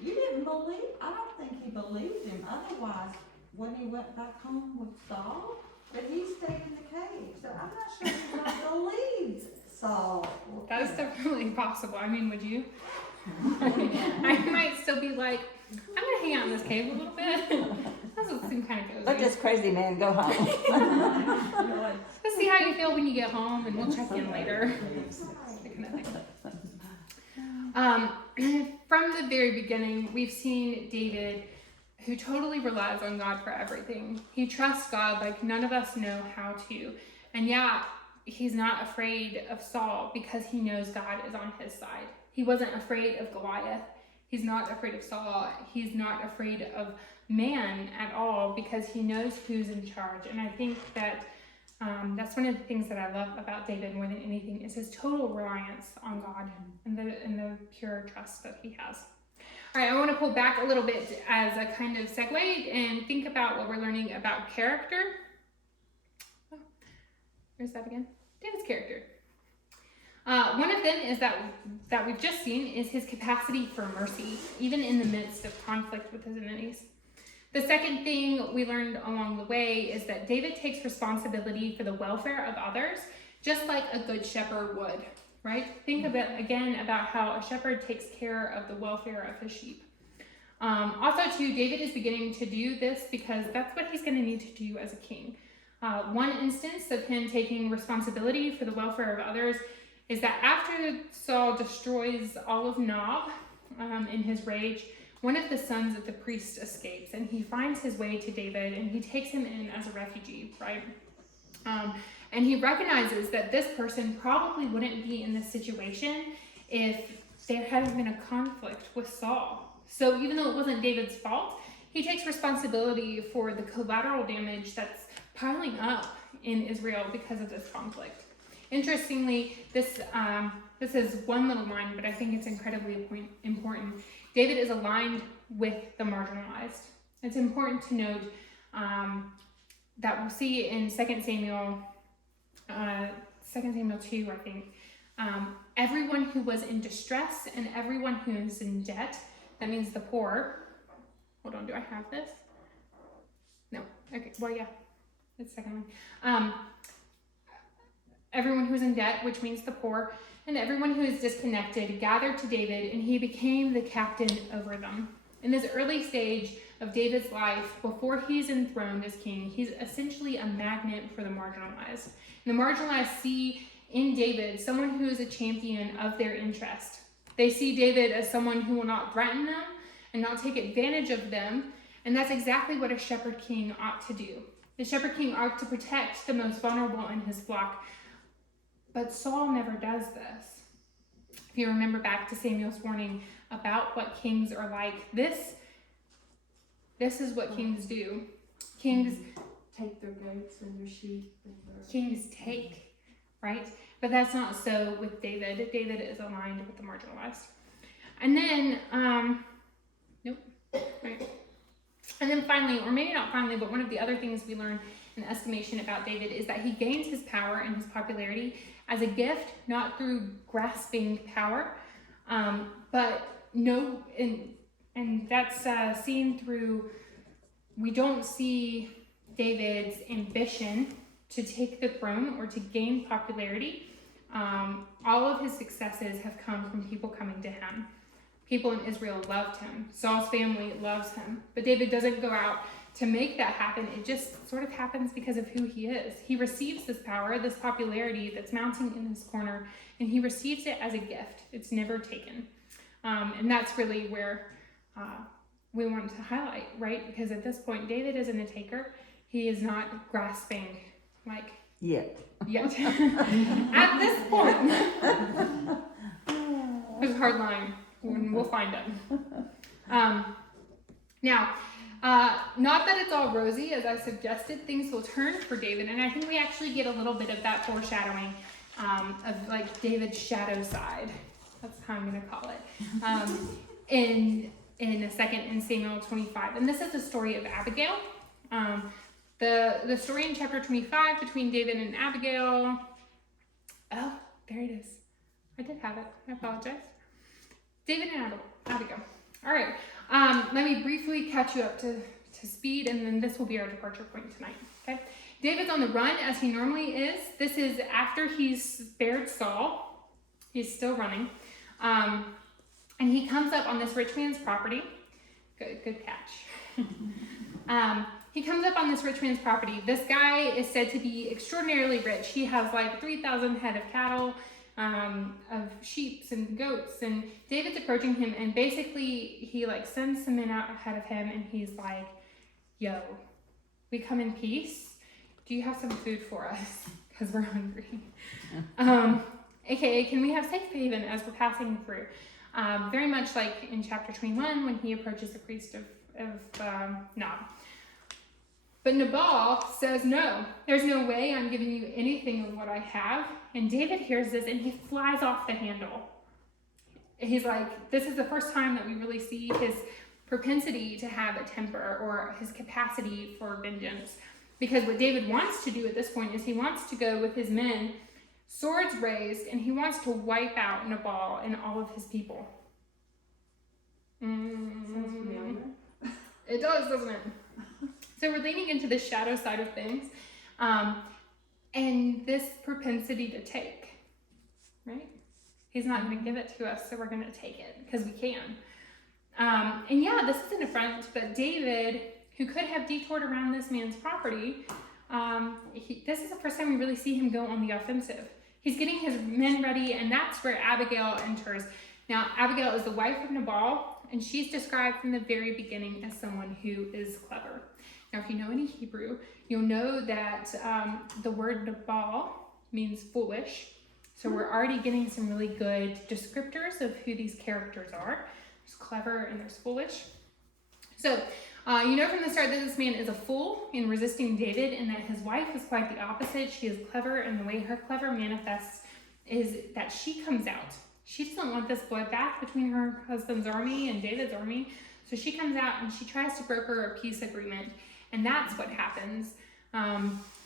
you didn't believe, I don't think he believed him, otherwise, when he went back home with Saul, but he stayed in the cave, so I'm not sure he not believed Saul. That is definitely possible. I mean, would you? I might still be like, I'm gonna hang out in this cave a little bit. That's what seems kind of cozy. Let this crazy man go home. Let's see how you feel when you get home, and we'll check in later. That kind of thing. From the very beginning, we've seen David, who totally relies on God for everything. He trusts God like none of us know how to. And yeah, he's not afraid of Saul because he knows God is on his side. He wasn't afraid of Goliath. He's not afraid of Saul. He's not afraid of man at all because he knows who's in charge. And I think that that's one of the things that I love about David more than anything is his total reliance on God and the pure trust that he has. All right, I want to pull back a little bit as a kind of segue and think about what we're learning about character. Oh, where's that again? David's character. One of them is that we've just seen is his capacity for mercy, even in the midst of conflict with his enemies. The second thing we learned along the way is that David takes responsibility for the welfare of others, just like a good shepherd would, right? Think of it again about how a shepherd takes care of the welfare of his sheep. Also, too, David is beginning to do this because that's what he's going to need to do as a king. One instance of him taking responsibility for the welfare of others is that after Saul destroys all of Nob in his rage, one of the sons of the priest escapes and he finds his way to David and he takes him in as a refugee, right? And he recognizes that this person probably wouldn't be in this situation if there hadn't been a conflict with Saul. So even though it wasn't David's fault, he takes responsibility for the collateral damage that's piling up in Israel because of this conflict. Interestingly, this is one little line, but I think it's incredibly important. David is aligned with the marginalized. It's important to note that we'll see in 2 Samuel 2, I think, everyone who was in distress and everyone who is in debt, that means the poor. Hold on, do I have this? No. Okay, well, yeah, it's second one. Everyone who is in debt, which means the poor, and everyone who is disconnected gathered to David, and he became the captain over them. In this early stage of David's life, before he's enthroned as king, he's essentially a magnet for the marginalized. And the marginalized see in David someone who is a champion of their interest. They see David as someone who will not threaten them and not take advantage of them, and that's exactly what a shepherd king ought to do. The shepherd king ought to protect the most vulnerable in his flock. But Saul never does this. If you remember back to Samuel's warning about what kings are like, this is what kings do. Kings Take their goats and their sheep and their... Kings take, right? But that's not so with David. David is aligned with the marginalized. And then, right. And then finally, or maybe not finally, but one of the other things we learn in estimation about David is that he gains his power and his popularity as a gift, not through grasping power, but no, and that's seen through, we don't see David's ambition to take the throne or to gain popularity. All of his successes have come from people coming to him. People in Israel loved him. Saul's family loves him. But David doesn't go out to make that happen. It just sort of happens because of who he is. He receives this power, this popularity that's mounting in his corner, and he receives it as a gift. It's never taken. And that's really where we want to highlight, right? Because at this point, David isn't a taker. He is not grasping, like, Yet. at this point. It was a hard line. We'll find him. Now, Not that it's all rosy, as I suggested, things will turn for David, and I think we actually get a little bit of that foreshadowing of like David's shadow side. That's how I'm gonna call it. In a second in Samuel 25, and this is the story of Abigail. The story in chapter 25 between David and Abigail. Oh, there it is. I did have it. I apologize. David and Abigail. All right. Let me briefly catch you up to speed, and then this will be our departure point tonight. Okay. David's on the run as he normally is. This is after he's spared Saul. He's still running. And he comes up on this rich man's property. Good catch. He comes up on this rich man's property. This guy is said to be extraordinarily rich. He has like 3,000 head of cattle, of sheep and goats. And David's approaching him, and basically he like sends some men out ahead of him, and he's like, "Yo, we come in peace. Do you have some food for us? Because we're hungry." AKA, can we have safe haven as we're passing through? Very much like in chapter 21 when he approaches the priest of Nob. But Nabal says, "No, there's no way I'm giving you anything of what I have." And David hears this and he flies off the handle. He's like, this is the first time that we really see his propensity to have a temper or his capacity for vengeance. Because what David wants to do at this point is he wants to go with his men, swords raised, and he wants to wipe out Nabal and all of his people. Sounds familiar. It does, doesn't it? So we're leaning into the shadow side of things, and this propensity to take, right? He's not going to give it to us, so we're going to take it because we can. And yeah, this is an affront, but David, who could have detoured around this man's property, this is the first time we really see him go on the offensive. He's getting his men ready, and that's where Abigail enters. Now, Abigail is the wife of Nabal, and she's described from the very beginning as someone who is clever. Now, if you know any Hebrew, you'll know that the word Nabal means foolish. So we're already getting some really good descriptors of who these characters are. There's clever and there's foolish. So you know from the start that this man is a fool in resisting David, and that his wife is quite the opposite. She is clever, and the way her clever manifests is that she comes out. She doesn't want this bloodbath between her husband's army and David's army. So she comes out and she tries to broker a peace agreement. And that's what happens.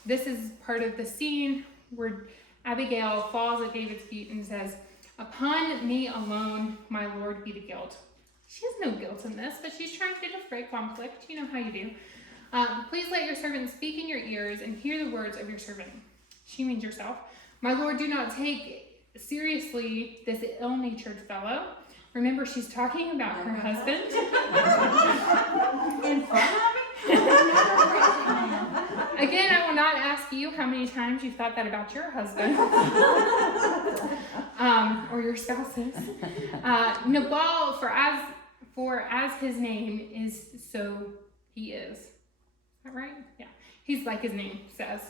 This is part of the scene where Abigail falls at David's feet and says, "Upon me alone, my Lord, be the guilt." She has no guilt in this, but she's trying to defray conflict. You know how you do. "Please let your servant speak in your ears and hear the words of your servant." She means yourself. "My Lord, do not take seriously this ill-natured fellow." Remember, she's talking about her husband. In front of me? Again, I will not ask you how many times you've thought that about your husband or your spouses. Nabal, for as his name is, so he is. Is that right? Yeah. He's like his name says.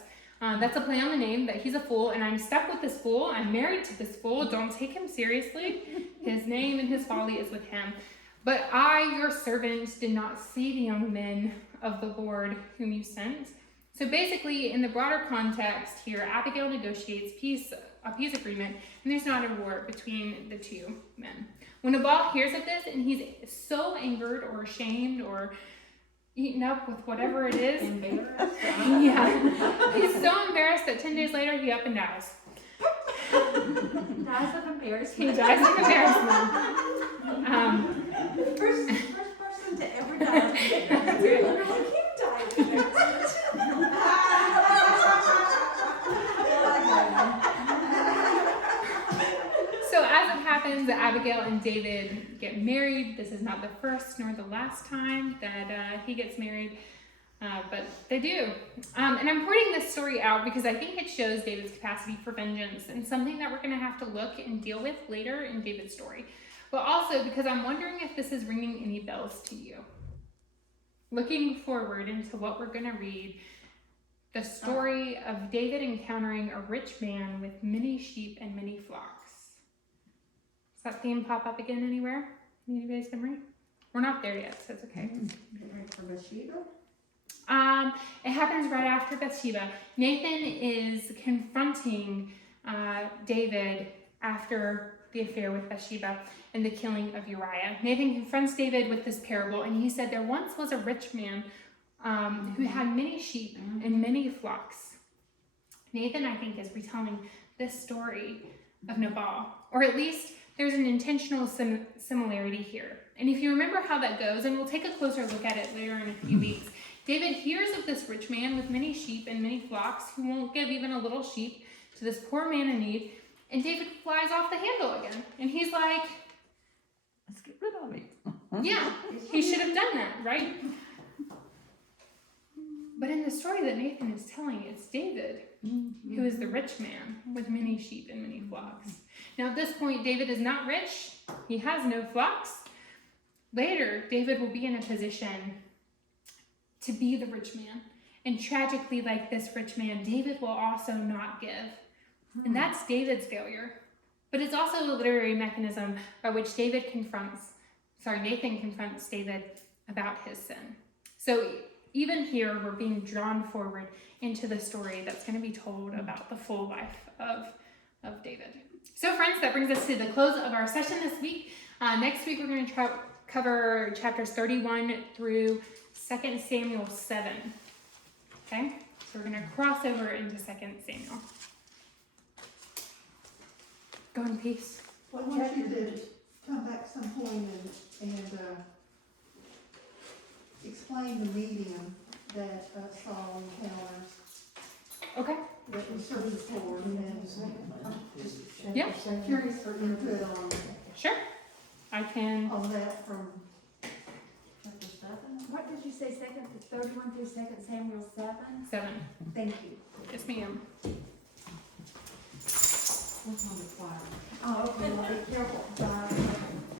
That's a play on the name, that he's a fool, and I'm stuck with this fool. I'm married to this fool. Don't take him seriously. His name and his folly is with him. "But I, your servant, did not see the young men of the Lord whom you sent." So basically, in the broader context here, Abigail negotiates a peace agreement, and there's not a war between the two men. When Nabal hears of this, and he's so angered or ashamed or eaten up with whatever it is. Embarrassed? Yeah. He's so embarrassed that 10 days later he up and dies. Dies of embarrassment. He dies of embarrassment. First person to ever die of embarrassment. You're like, he died of embarrassment. So as it happens, Abigail and David get married. This is not the first nor the last time that he gets married, but they do. And I'm pointing this story out because I think it shows David's capacity for vengeance and something that we're going to have to look and deal with later in David's story. But also because I'm wondering if this is ringing any bells to you. Looking forward into what we're going to read, the story of David encountering a rich man with many sheep and many flocks. Does that theme pop up again anywhere? In anybody's memory? We're not there yet, so it's okay. Get ready for Bathsheba? It happens right after Bathsheba. Nathan is confronting David after the affair with Bathsheba and the killing of Uriah. Nathan confronts David with this parable, and he said, there once was a rich man who had many sheep and many flocks. Nathan, I think, is retelling this story of Nabal, or at least there's an intentional similarity here. And if you remember how that goes, and we'll take a closer look at it later in a few weeks, David hears of this rich man with many sheep and many flocks who won't give even a little sheep to this poor man in need, and David flies off the handle again. And he's like, Let's get rid of him. yeah, he should have done that, right? But in the story that Nathan is telling, it's David who is the rich man with many sheep and many flocks. Now at this point, David is not rich. He has no flocks. Later, David will be in a position to be the rich man. And tragically, like this rich man, David will also not give. And that's David's failure. But it's also a literary mechanism by which Nathan confronts David about his sin. So even here, we're being drawn forward into the story that's going to be told about the full life of David. So friends, that brings us to the close of our session this week. Next week, we're going to cover chapters 31 through 2 Samuel 7. Okay? So we're going to cross over into 2 Samuel. Go in peace. I want you to come back some point and explain the medium that Saul encounters Okay. that we searched for, and Yeah. curious for input Sure. I can. on that from Chapter 7? What did you say, 31 through 2 Samuel 7? 7. Thank you. Yes, ma'am. Oh, okay, well, be careful.